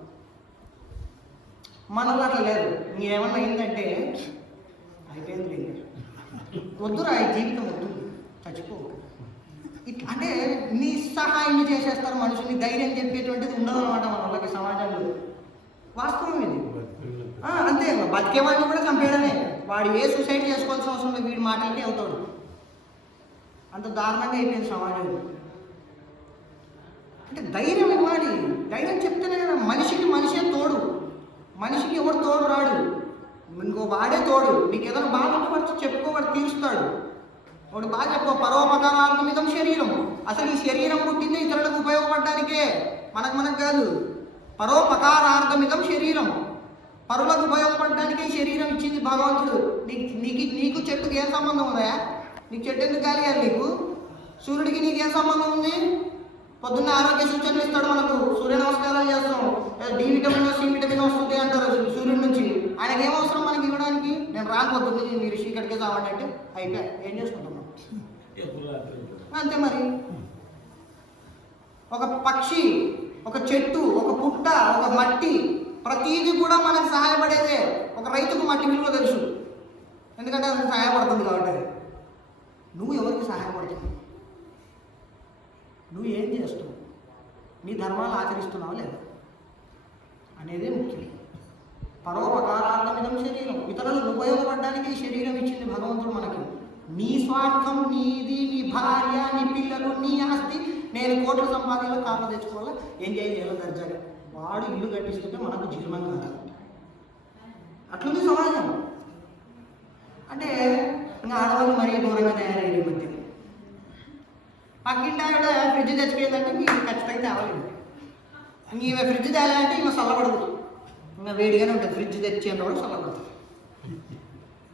మనలో అట్లా లేదు, ఇంకేమన్నా అయిందంటే అయిపోయింది లేదు, వద్దురా ఈ జీవితం వద్దు, చచ్చిపో. ఇట్లా అంటే నిస్సహాయం చేసేస్తారు మనుషుల్ని, ధైర్యం చెప్పేటువంటిది ఉండదు అనమాట మన వాళ్ళకి సమాజంలో. వాస్తవం ఇది. అంతే, బతికేవాడిని కూడా చంపేయడమే. వాడు ఏ సూసైడ్ చేసుకోవాల్సిన అవసరం లేదు, వీడి మాటలకే అవుతాడు. అంత దారుణంగా అయిపోయింది సమాజంలో. అంటే ధైర్యం ఇవ్వాలి, ధైర్యం చెప్తేనే కదా మనిషే తోడు. మనిషికి ఎవరు తోడు రాడు, ఇంకో వాడే తోడు. నీకు ఏదైనా బాగా చెప్పుకోవాడు, తీరుస్తాడు. వాడు బాగా చెప్పుకో, పరోపకారార్థమిదం శరీరం. అసలు ఈ శరీరం పుట్టింది ఇతరులకు ఉపయోగపడడానికే, మనకు కాదు. పరోపకారార్థమిదం శరీరం, పరులకు ఉపయోగపడడానికి శరీరం ఇచ్చింది భగవంతుడు. నీకు చెట్టుకి ఏం సంబంధం ఉందా? నీకు చెట్టు ఎందుకు గాలి అది? నీకు సూర్యుడికి నీకేం సంబంధం ఉంది? పొద్దున్న ఆరోగ్య సూచనలు ఇస్తాడు మనకు, సూర్య నమస్కారాలు చేస్తాం, డి విటమిన్ సి విటమిన్ వస్తుంది అంటారు సూర్యుడి నుంచి. ఆయనకి ఏం అవసరం మనకి ఇవ్వడానికి? నేను రాను పొద్దున్న, మీరు ఇక్కడికే చావండి అంటే అయిపోయా, ఏం చేసుకుంటాం అంతే. మరి ఒక పక్షి, ఒక చెట్టు, ఒక పుట్ట, ఒక మట్టి, ప్రతీది కూడా మనకు సహాయపడేదే. ఒక రైతుకు మట్టి విలువ తెలుసు, ఎందుకంటే అది సహాయపడుతుంది కాబట్టి. అది నువ్వు ఎవరికి సహాయపడుతున్నావు, నువ్వు ఏం చేస్తున్నావు, నీ ధర్మాలు ఆచరిస్తున్నావా లేదా అనేదే ముఖ్యం. పరోపకారార్థమిదం శరీరం, ఇతరులకు ఉపయోగపడడానికి ఈ శరీరం ఇచ్చింది భగవంతుడు మనకి. నీ స్వార్థం, నీది, నీ భార్య, నీ పిల్లలు, నీ ఆస్తి, నేను కోట్ల సంపాదనలో కార్లు తెచ్చుకోవాలా, ఎంజాయ్ చేయాలి దర్జాగా. వాడు ఇల్లు కట్టిస్తుంటే మనకు జీర్ణం కాదు. అట్లుంది సమాజం. అంటే ఇంకా ఆడవాళ్ళు మరీ ఘోరంగా తయారయ్యే మధ్య. పక్కింటి ఆవిడ ఫ్రిడ్జ్ తెచ్చిపోయిందంటే మీకు ఖచ్చితంగా తేవాలి. ఈమె ఫ్రిడ్జ్ తేవాలంటే ఈమె చల్లబడదు, ఇంకా వేడిగానే ఉంటుంది. ఫ్రిడ్జ్ తెచ్చేంత కూడా చల్లబడుతుంది.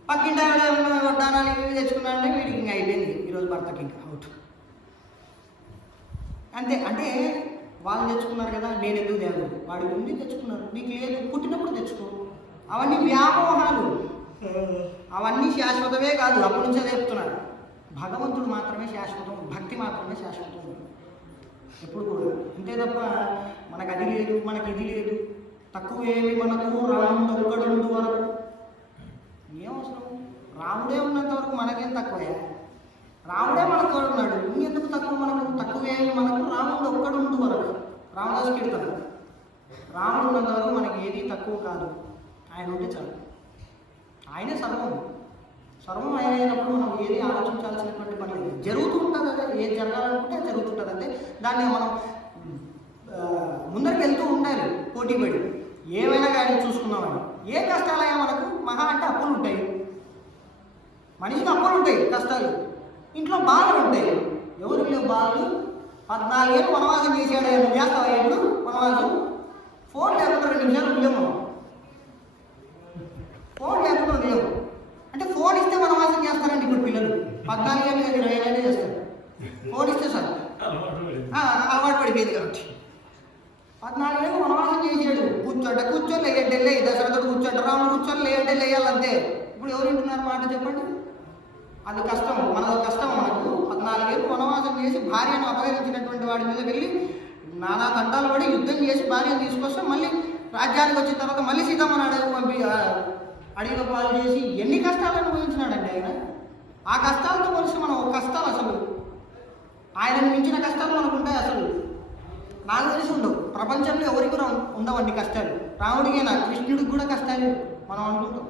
పక్కింటి ఆవిడ వడ్డానాలు ఇవి తెచ్చుకున్నాడంటే వీడికి ఇంకా అయిపోయింది ఈరోజు భర్తకి ఇంకా అవుట్ అంతే. అంటే వాళ్ళు తెచ్చుకున్నారు కదా, నేను ఎందుకు తేలేదు, వాడి ఉంది తెచ్చుకున్నారు, నీకు లేదు, పుట్టినప్పుడు తెచ్చుకో. అవన్నీ వ్యామోహాలు, అవన్నీ శాశ్వతమే కాదు. అప్పటి నుంచే చెప్తున్నారు. భగవంతుడు మాత్రమే శాశ్వతం, భక్తి మాత్రమే శాశ్వతం ఎప్పుడు కూడా. అంతే తప్ప మనకు అది లేదు, మనకి ఇది లేదు, తక్కువేమి మనకు రాముడు ఒక్కడుండు వరకు ఏం అవసరం. రాముడే ఉన్నంత వరకు మనకేం తక్కువే, రాముడే మనకు ఉన్నాడు, ఇంకెందుకు తక్కువ మనకు. తక్కువేమి మనకు రాముడు ఒక్కడుండు వరకు. రామదాసు కీర్తన, రాముడు ఉన్నంత వరకు మనకి ఏది తక్కువ కాదు, ఆయన ఉంటే చాలు. ఆయనే సర్వం, సర్వం ఆయన అయినప్పుడు మనం ఏది ఆలోచించాల్సినటువంటి పని లేదు. జరుగుతుంటుంది, అదే ఏది జరగాలనుకుంటే జరుగుతుంటుంది. అంటే దాన్ని మనం ముందరికి వెళ్తూ ఉండాలి పోటీపడి. ఏమైనా కానీ చూసుకున్నామని ఏ కష్టాలయ్యా మనకు, మహా అంటే అప్పులు ఉంటాయి, మనిషికి అప్పులు ఉంటాయి, కష్టాలు, ఇంట్లో బాధలు ఉంటాయి. ఎవరికి లేవు బాధలు? 14 ఏళ్ళు వనవాసం చేసాడు, నువ్వు చేస్తావా ఇప్పుడు వనవాసం? ఫోన్ లేకుండా 2 నిమిషాలు ఉండలేము, ఫోన్ లేకుండా ఉండలేము. అంటే ఫోన్ ఇస్తే వనవాసం చేస్తారండి ఇప్పుడు పిల్లలు. 14 ఏళ్ళు 20 ఏళ్ళే చేస్తారు. ఫోన్ ఇస్తే సార్ అలవాటు పడిపోయింది కాబట్టి. 14 ఏళ్ళు వనవాసం చేసాడు, కూర్చొని లేదంటే లేయి, దశరథుడు కూర్చోండి, రాముడు కూర్చొని లేదంటే లేయాలంతే. ఇప్పుడు ఎవరు వింటున్నారు మాట చెప్పండి? అది కష్టం, మనది కష్టం. మనకు 14 ఏళ్ళు వనవాసం చేసి భార్యను అపహరించినటువంటి వాడి మీద వెళ్ళి నానా తంటాలు పడి యుద్ధం చేసి భార్యను తీసుకొస్తే మళ్ళీ రాజ్యానికి వచ్చిన తర్వాత మళ్ళీ సీతమ్మని అడవిలో పాలు చేసి ఎన్ని కష్టాలు అనుభవించినాడండి ఆయన. ఆ కష్టాలతో కలిసి మనం ఒక కష్టాలు అసలు ఆయనను మించిన కష్టాలు మనకు ఉంటాయి అసలు నాకు తెలిసి ఉండవు. ప్రపంచంలో ఎవరికి కూడా ఉండవండి కష్టాలు. రాముడికేనా, కృష్ణుడికి కూడా కష్టాలు మనం అనుకుంటాం.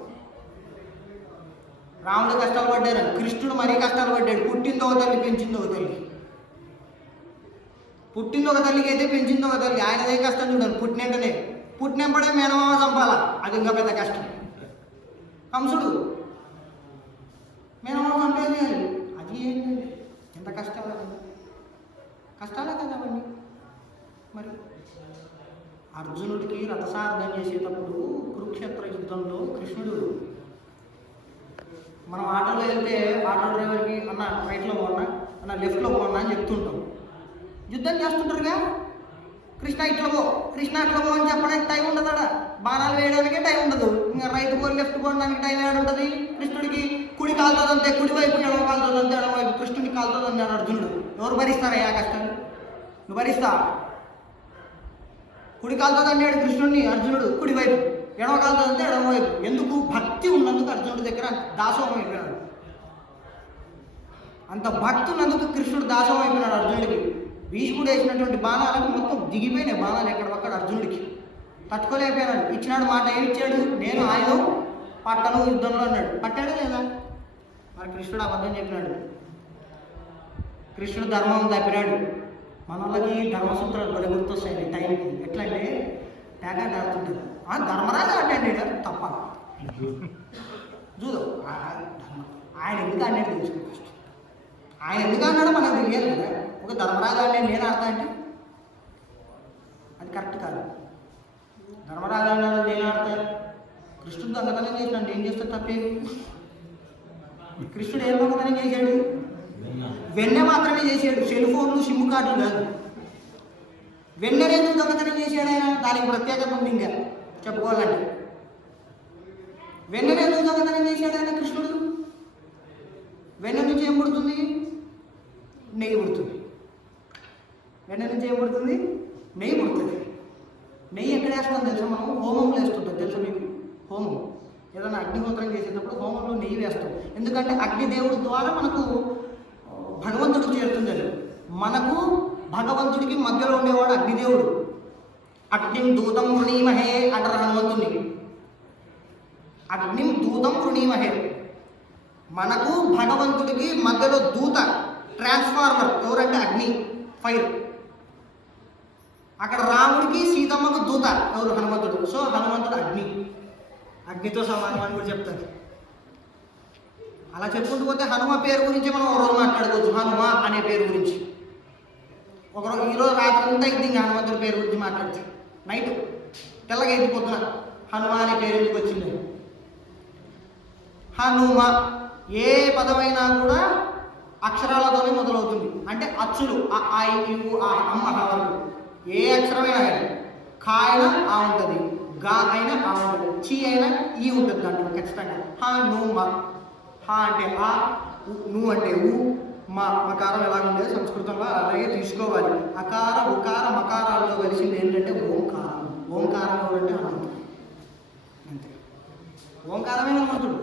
రాముడు కష్టాలు పడ్డారు, కృష్ణుడు మరీ కష్టాలు పడ్డాడు. పుట్టిందో ఒక తల్లి, పెంచిందో ఒక తల్లి. పుట్టింది ఒక తల్లికి అయితే పెంచింది ఒక తల్లి. ఆయనదే కష్టం చూడాలి. పుట్టినప్పుడే మేనమామ చంపాలా, అది ఇంకా పెద్ద కష్టం. కంసుడు మేనమామ చంపేది, అది ఏంటండి ఎంత కష్టాలు, కష్టాలే కదా అవన్నీ. మరి అర్జునుడికి రథసారథం చేసేటప్పుడు కురుక్షేత్ర యుద్ధంలో కృష్ణుడు, మనం ఆటోలో వెళ్తే ఆటో డ్రైవర్కి అన్న రైట్లో పోన్నా, అన్న లెఫ్ట్లో పోన్నా అని చెప్తుంటాం. యుద్ధం చేస్తుంటారుగా, కృష్ణ ఇట్లా పో, కృష్ణ అట్లా పో అని చెప్పడానికి టైం ఉండదు. అక్కడ బాణాలు వేయడానికే టైం ఉండదు. ఇంకా రైట్ పో లెఫ్ట్ పోవడానికి టైం ఏడు ఉంటుంది. కృష్ణుడికి కుడి కాలుతుంది అంతే, కుడి వైపు ఎడమ కాలుతుంది అంతే, ఎడమ వైపు కృష్ణుడికి కాలుతుంది అన్నాడు అర్జునుడు. ఎవరు భరిస్తారయ్యా కష్టాలు? నువ్వు భరిస్తా? కుడి కాలుతుంది అన్నాడు కృష్ణుడిని అర్జునుడు, కుడివైపు, ఎడమ కాలుతుంది అంతే ఎడమ వైపు. ఎందుకు? భక్తి ఉన్నందుకు అర్జునుడి దగ్గర దాసోహం అయిపోయినాడు. అంత భక్తి ఉన్నందుకు కృష్ణుడు దాసోహం అయిపోయినాడు అర్జునుడికి. భీష్ముడు వేసినటువంటి బాణాలకు మొత్తం దిగిపోయినాయి బాణాలు ఎక్కడొక్కడ. అర్జునుడికి తట్టుకోలేకపోయినాడు. ఇచ్చినాడు మాట, ఏమిచ్చాడు? నేను ఆయన పట్టను యుద్ధంలో అన్నాడు. పట్టాడా లేదా? మరి కృష్ణుడు అబద్ధం చెప్పినాడు. కృష్ణుడు ధర్మం తప్పినాడు. మన వాళ్ళకి ధర్మసూత్రాలు బలి గుర్తొస్తాయి టైంకి. ఎట్లా అంటే ప్యాకెట్ ఆడుతుంటారు, ధర్మరాజు ఆడాడు తప్ప చూడు. ఆయన ఎందుకు ఆడాడు తెలుసుకో ఫస్ట్. ఆయన ఎందుకు అన్నాడో మనకు తెలియదు కదా. ఒక ధర్మరాజు ఆడే నేను ఆడతా అంటే అది కరెక్ట్ కాదు. ధర్మరాజు అన్నాడు నేను ఆడతా. కృష్ణుడు దొంగతనం చేసినాడు, ఏం చేస్తాడు? తప్పేది. కృష్ణుడు ఏం దొంగతనం చేశాడు? వెన్నె మాత్రమే చేశాడు, సెల్ ఫోన్లు సిమ్ కార్డులు కాదు. వెన్నెనేందుకు దొంగతనం చేశాడు ఆయన? దానికి ప్రత్యేకత ఉంది ఇంకా చెప్పుకోవాలంటే. వెన్నెనేందుకు దొంగతనం చేశాడు ఆయన కృష్ణుడు? వెన్నె నుంచి ఏం పుడుతుంది? నెయ్యి పుడుతుంది. వెన్నె నుంచి ఏం పుడుతుంది? నెయ్యి పుడుతుంది. నెయ్యి ఎక్కడ వేస్తాం తెలుసా? మనం హోమంలో వేస్తుంటాం తెలుసా మీకు? హోమం ఏదైనా అగ్నిహోత్రం చేసేటప్పుడు హోమంలో నెయ్యి వేస్తాం. ఎందుకంటే అగ్నిదేవుడి ద్వారా మనకు భగవంతుడికి చేరుతుంది. మనకు భగవంతుడికి మధ్యలో ఉండేవాడు అగ్నిదేవుడు. అగ్నిం దూతం వృణీమహే అంటారు హనుమంతుని. అగ్నిం దూతం వృణీమహే, మనకు భగవంతుడికి మధ్యలో దూత, ట్రాన్స్ఫార్మర్ ఎవరంటే అగ్ని, ఫైర్. అక్కడ రాముడికి సీతమ్మకు దూత ఎవరు? హనుమంతుడు. సో హనుమంతుడు అగ్ని, అగ్నితో సమానం అని కూడా చెప్తారు. అలా చెప్పుకుంటూ పోతే హనుమ పేరు గురించి మనం ఒక రోజు మాట్లాడుకోవచ్చు. హనుమ అనే పేరు గురించి ఒకరోజు, ఈరోజు రాత్రి అంతా ఇది ఇంకా హనుమంతుడి పేరు గురించి మాట్లాడితే నైట్ తెల్లగా ఎత్తిపోతున్నా హనుమ అనే పేరు ఎందుకు వచ్చింది. హనుమ ఏ పదమైనా కూడా అక్షరాలతోనే మొదలవుతుంది. అంటే అచ్చులు ఆ ఇవు ఆ అమ్మ వరకు ఏ అక్షరమైనా కానీ ఖా అయినా ఆ ఉంటుంది, గా అయినా ఆ ఉంటుంది, చి అయినా ఈ ఉంటుంది దాంట్లో ఖచ్చితంగా. హనుమ, హ అంటే ఆ, ను అంటే ఊ, మకారం ఎలాగుండేది సంస్కృతంలో అలాగే తీసుకోవాలి. అకార ఉకార మకారాలతో కలిసింది ఏంటంటే ఓంకారం. ఓంకారం ఎవరంటే హనుమంతుడు. అంతే, ఓంకారమే హనుమంతుడు.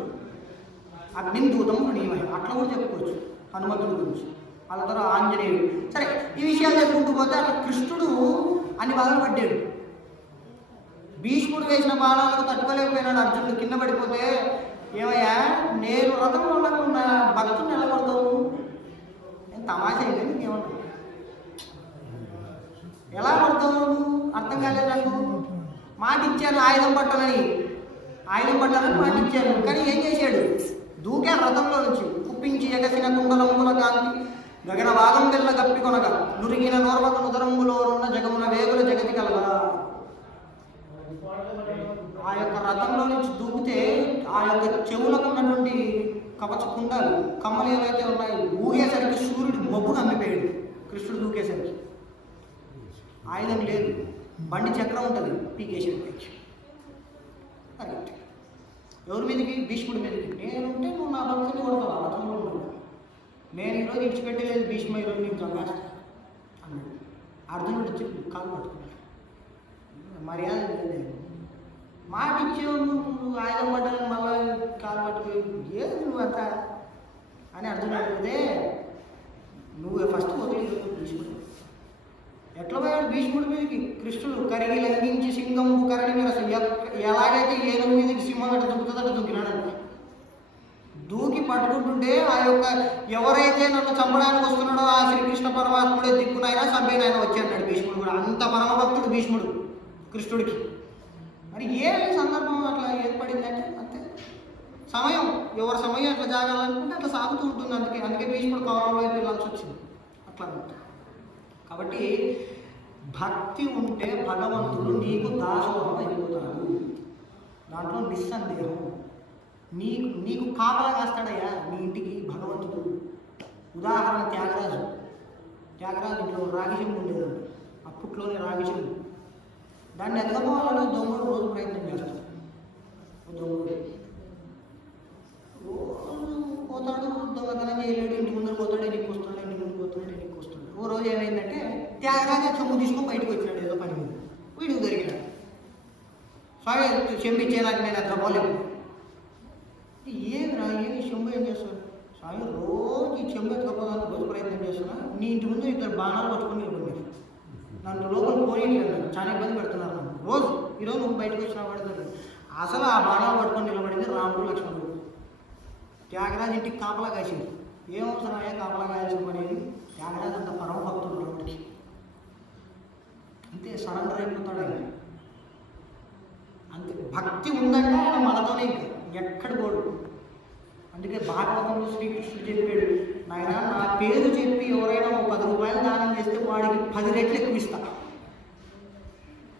అగ్నిదూతం వృణీమహే అట్లా కూడా చెప్పుకోవచ్చు హనుమంతుడి గురించి. వాళ్ళ తర్వాత ఆంజనేయుడు. సరే, ఈ విషయాలు చెప్పుకుంటూ పోతే అట్లా కృష్ణుడు అన్ని బాధలు పడ్డాడు. భీష్ముడు వేసిన బాణాలకు తట్టుకోలేకపోయినాడు అర్జునుడు. కింద పడిపోతే, ఏమయ్యా నేను రథంలో ఉన్న భక్తుని నిలబడతావు, నేను తమాషా ఏమంటావు, ఎలా పడతావు, అర్థం కాలేదు నాకు. మాట ఇచ్చాను ఆయుధం పట్టాలని మాట ఇచ్చాను, కానీ ఏం చేశాడు? దూకే రథంలో నుంచి. కుప్పించి ఎగసిన కుండలముల కాంతి గగన భాగం వెళ్ళ గప్పి కొనగా నురిగిన నోర్వక నుదరంబులో ఉన్న జగమున వేగుల జగతి కలగా. ఆ యొక్క రథంలో నుంచి దూకితే ఆ యొక్క చెవులకు ఉన్నటువంటి కవచ కుండాలు కమ్మలు ఏవైతే ఉన్నాయో ఊగేసరికి సూర్యుడు మబ్బు కమ్మిపోయాడు. కృష్ణుడు దూకేసరికి ఆయుధం లేదు, బండి చక్రం ఉంటుంది, పీకేసాడు. ఎవరి మీదకి? భీష్ముడి మీదకి. నేనుంటే నువ్వు నా భక్తుని కొడతావు, రథంలో ఉన్నాడు. నేను ఈరోజు ఇచ్చిపెట్టలేదు, భీష్మ ఈరోజు నీకు చంపేస్తా అన్నాడు. అర్జునుడు వచ్చి కాలు పట్టుకున్నాడు. మర్యాద లేదు, మాట ఇచ్చావు, నువ్వు ఆయుధం పడ్డాను మళ్ళీ కాలు పట్టుకుని ఏది నువ్వు అంత అని అర్జునుడు అడిగితే, నువ్వు ఫస్ట్ వదిలేదు భీష్ముడు. ఎట్లా పోయాడు భీష్ముడి మీదకి? కృష్ణుడు కరిగి లంఘించి సింగం కరణి మీద అసలు ఎలాగైతే ఏనుగు మీదకి సింహం ఎట్లా దుంకుతుందో అట్లా దుంకినాడు. దూకి పట్టుకుంటుంటే ఆ యొక్క ఎవరైతే నన్ను చంపడానికి వస్తున్నాడో ఆ శ్రీకృష్ణ పరమాత్ముడే దిక్కునైనా చంపేనైనా వచ్చి అన్నాడు భీష్ముడు కూడా. అంత పరమభక్తుడు భీష్ముడు కృష్ణుడికి. మరి ఏ సందర్భం అట్లా ఏర్పడిందంటే అంతే, సమయం, ఎవరి సమయం అట్లా జాగాలనుకుంటే అట్లా సాగుతూ ఉంటుంది. అందుకే భీష్ముడు కౌరవుల వైపు వెళ్ళాల్సి వచ్చింది. అట్లా ఉంటుంది. కాబట్టి భక్తి ఉంటే భగవంతుడు నీకు దాసోహం అయిపోతాడు. దాంట్లో నిస్సందేహం. నీకు కాపలా కాస్తాడయ్యా నీ ఇంటికి భగవంతుడు. ఉదాహరణ త్యాగరాజు ఇంట్లో రాగి చెంబు ఉండేదండి. అప్పట్లోనే రాగి చెంబు. దాన్ని ఎదగపోవాలని దొంగలు రోజు ప్రయత్నం చేస్తాడు. దొంగలు రోజు పోతాడు, దొంగతనం చేయలేడు, ఇంటి ముందర పోతాడు, ఎన్నికి వస్తాడు, ఇంటి ముందుకు పోతాడు, ఎన్నికి వస్తాడు. ఓ రోజు ఏమైందంటే త్యాగరాజు చెంబు తీసుకొని బయటకు వచ్చినాడు ఏదో పని మీద. వీడికి దొరికినాడు. స్వామి చెంబు ఇచ్చే నాకు నేను అట్లా పోలేము. ఏమి చెంబు ఏం చేస్తాడు? స్వామి రోజు ఈ చెంబు ఎత్తుకపోదానికి రోజు ప్రయత్నం చేస్తున్నా, నీ ఇంటి ముందు ఇద్దరు బాణాలు పట్టుకుని నిలబడి నన్ను లోపల పోనీయట్లేదు, చాలా ఇబ్బంది పెడుతున్నారు నన్ను. రోజు ఈరోజు నువ్వు బయటకు వచ్చినా పడుతుంది. అసలు ఆ బాణాలు పట్టుకొని నిలబడింది రాముడు లక్ష్మణుడు. త్యాగరాజు ఇంటికి కాపలా కాసింది. ఏమవసరం అయ్యా కాపలా కాయాల్సిన పని? త్యాగరాజు అంత పరమ భక్తుడు రాముడికి. అంతే, సరెండర్ అయిపోతాడు ఆయన. అంతే, భక్తి ఉందంటే ఆయన మనతోనే ఎక్కడ పోడు. అందుకే భాగవతంలో శ్రీకృష్ణుడు చెప్పాడు, నాయన నా పేరు చెప్పి ఎవరైనా 10 రూపాయలు దానం చేస్తే వాడికి 10 రెట్లు ఎక్కువ ఇస్తా.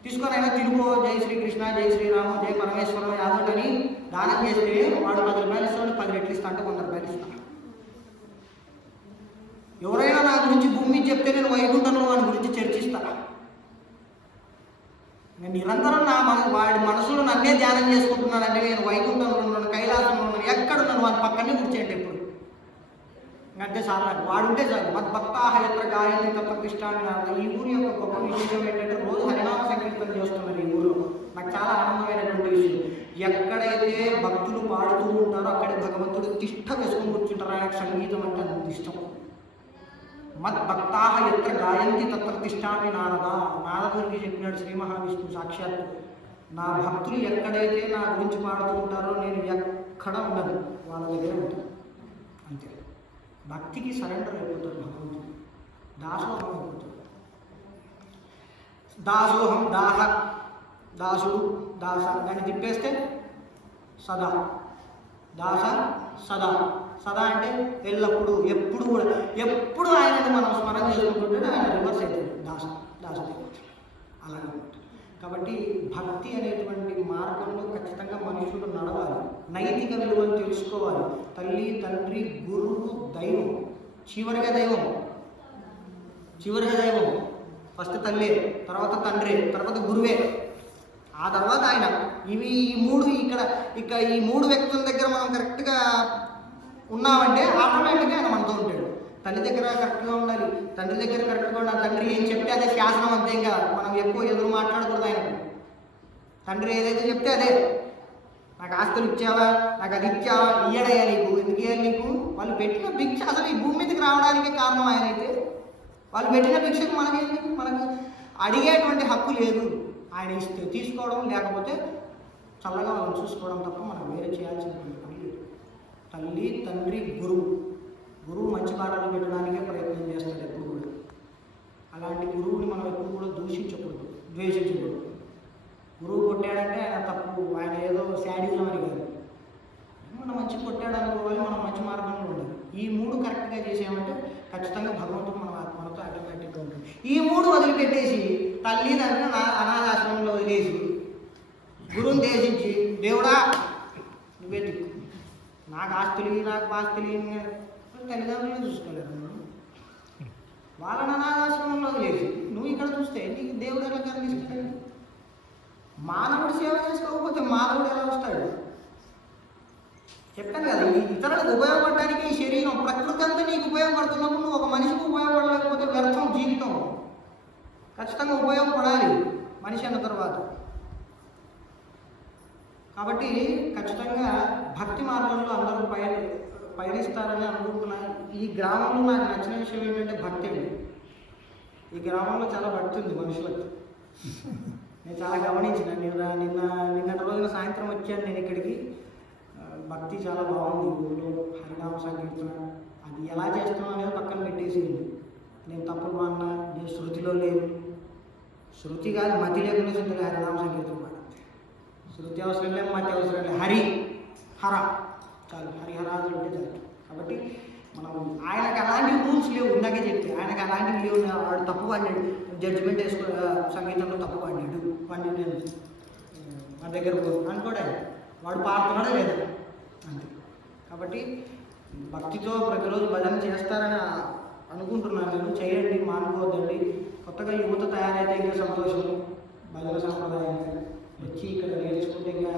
తీసుకొని అయినా తిరుగు జై శ్రీకృష్ణ, జై శ్రీరామ, జై పరమేశ్వర యాదవ్ అని దానం చేస్తే వాడు 10 రూపాయలు ఇస్తాడు, 10 రెట్లు ఇస్తా అంటే 100 రూపాయలు ఇస్తా. ఎవరైనా నా గురించి భూమి చెప్తే నేను వైకుంఠంలో వాడి గురించి చర్చిస్తా. నేను నిరంతరం వాడి మనసులో నన్నే ధ్యానం చేసుకుంటున్నానంటే నేను వైకుంఠంలో ఉన్నాను, కైలాసంలో ఉన్నాను, ఎక్కడున్నాను వాడి పక్కనే కూర్చేయండి ఎప్పుడు. అంటే చాలా నాకు వాడుంటే చాలు. మద్భక్తాహయత్ర గాయని తప్పకిష్టాన్ని. ఈ ఊరి యొక్క గొప్ప విశేషం ఏంటంటే రోజు హరినామ సంకీర్తన చేస్తున్నారు ఈ ఊరిలో. నాకు చాలా ఆనందమైనటువంటి విషయం. ఎక్కడైతే భక్తులు పాడుతూ ఉంటారో అక్కడే భగవంతుడు తిష్ట వేసుకొని కూర్చుంటారు. ఆయనకు సంగీతం అంటే అంత ఇష్టం. మద్భక్తాహ ఎత్ర గాయంతి తత్ర తిష్టామి నారద. నారదుడికి చెప్పినాడు శ్రీ మహావిష్ణువు సాక్షాత్తు, నా భక్తులు ఎక్కడైతే నా గురించి పాడుతూ ఉంటారో నేను ఎక్కడ ఉండను, వాళ్ళ దగ్గర ఉంటాను. అంతే, భక్తికి సరెండర్ అయిపోతాడు భగవంతుడు, దాసోహం అయిపోతాడు. దాసోహం దాహ, దాసుడు దాస, దాన్ని తిప్పేస్తే సదా, దాస సదా. సదా అంటే ఎల్లప్పుడూ, ఎప్పుడు కూడా, ఎప్పుడు ఆయనని మనం స్మరణ చేసుకుంటుంటే ఆయన రివర్స్ అవుతుంది, దాస దాస అలాగే. కాబట్టి భక్తి అనేటువంటి మార్గంలో ఖచ్చితంగా మనుషులు నడవాలి, నైతిక విలువలు తెలుసుకోవాలి. తల్లి, తండ్రి, గురువు, దైవం, చివరిగా దైవం. ఫస్ట్ తల్లి, తర్వాత తండ్రి, తర్వాత గురువే, ఆ తర్వాత ఆయన. ఈ మూడు ఈ మూడు వ్యక్తుల దగ్గర మనం కరెక్ట్గా ఉన్నామంటే ఆటోమేటిక్గా ఆయన మనతో ఉంటాడు. తల్లి దగ్గర కరెక్ట్గా ఉండాలి, తండ్రి దగ్గర కరెక్ట్గా ఉండాలి. తండ్రి ఏం చెప్తే అదే శాసనం, అంతే. ఇంకా మనం ఎక్కువ ఎదురు మాట్లాడకూడదు ఆయనకు. తండ్రి ఏదైతే చెప్తే అదే. నాకు ఆస్తులు ఇచ్చావా, నాకు అది ఇచ్చావా, ఇయ్యడయ్యా నీకు, ఎందుకు ఇయ్యాలి నీకు? వాళ్ళు పెట్టిన భిక్ష, అసలు ఈ భూమి మీదకి రావడానికే కారణం ఆయన అయితే. వాళ్ళు పెట్టిన భిక్షకు మనకు అడిగేటువంటి హక్కు లేదు. ఆయన ఇస్తే తీసుకోవడం, లేకపోతే చల్లగా వాళ్ళని చూసుకోవడం తప్ప మనం వేరే చేయాల్సినటువంటి పని లేదు. తల్లి, తండ్రి, గురువు మంచి బాటలు పెట్టడానికే ప్రయత్నం చేస్తాడు ఎప్పుడు కూడా. అలాంటి గురువుని మనం ఎప్పుడు కూడా దూషించకూడదు, ద్వేషించకూడదు. గురువు కొట్టాడంటే ఆయన తప్పు, ఆయన ఏదో శాడిజం అని కాదు. మనం మంచి కొట్టాడు అనుకోవాలి, మనం మంచి మార్గంలో ఉండాలి. ఈ మూడు కరెక్ట్గా చేసామంటే ఖచ్చితంగా భగవంతుడు మనతో ఆటోమేటిక్గా ఉంటుంది. ఈ మూడు వదిలిపెట్టేసి తల్లి తండ్రి అనాథాశ్రమంలో వదిలేసి గురువుని దేశించి, దేవుడా నువ్వే దిక్కు, నాకు ఆస్తులు, నాకు ఆస్తులు, తల్లిదండ్రులు చూసుకోలేరు. వాళ్ళని అనాథాశ్రమంలో వదిలేసి నువ్వు ఇక్కడ చూస్తే నీకు దేవుడు ఎలా కనిపిస్తాడు? మానవుడు సేవ చేసుకోకపోతే మానవుడు ఎలా వస్తాడు? చెప్పాను కదా, ఇతరులకు ఉపయోగపడడానికి ఈ శరీరం, ప్రకృతి అంతా నీకు ఉపయోగపడుతున్నప్పుడు నువ్వు ఒక మనిషికి ఉపయోగపడలేకపోతే వ్యర్థం జీవితం. ఖచ్చితంగా ఉపయోగపడాలి మనిషి అన్న తర్వాత. కాబట్టి ఖచ్చితంగా భక్తి మార్గంలో అందరూ పయనిస్తారని అనుకుంటున్నాను. ఈ గ్రామంలో నాకు నచ్చిన విషయం ఏంటంటే భక్తి అండి. ఈ గ్రామంలో చాలా భక్తి ఉంది మనుషులకు. నేను చాలా గమనించిన. నిన్నటి రోజున సాయంత్రం వచ్చాను నేను ఇక్కడికి. భక్తి చాలా బాగుంది ఊళ్ళో. హరినామ సంకీర్తన అది ఎలా చేస్తున్నాం అనేది పక్కన పెట్టేసింది. నేను తప్పులు అన్నా, నేను శృతిలో లేను. శృతి కాదు, మతి లేకుండా చింతలే హరినామ సంకీర్తన పాడు. శృతి అవసరం లేదు, మతి అవసరం లేదు, హర చాలు, హరిహరాదులు ఉంటే చాలు. కాబట్టి మనం ఆయనకు అలాంటి రూల్స్ లేవు. ఇందాకే చెప్తే ఆయనకు అలాంటివి లేవు. వాడు తప్పు పాడినాడు, జడ్జిమెంట్ సంగీతంలో తప్పు పాడినాడు నేను మన దగ్గర అనుకోడా, వాడు పాడుతున్నాడా లేదా అంతే. కాబట్టి భక్తితో ప్రతిరోజు భజన చేస్తారని అనుకుంటున్నాను నేను. చేయండి, మానుకోవద్దండి. కొత్తగా యువత తయారైతే ఇంకా సంతోషం. భజన సంప్రదాయం వచ్చి ఇక్కడ నేర్చుకుంటే ఇంకా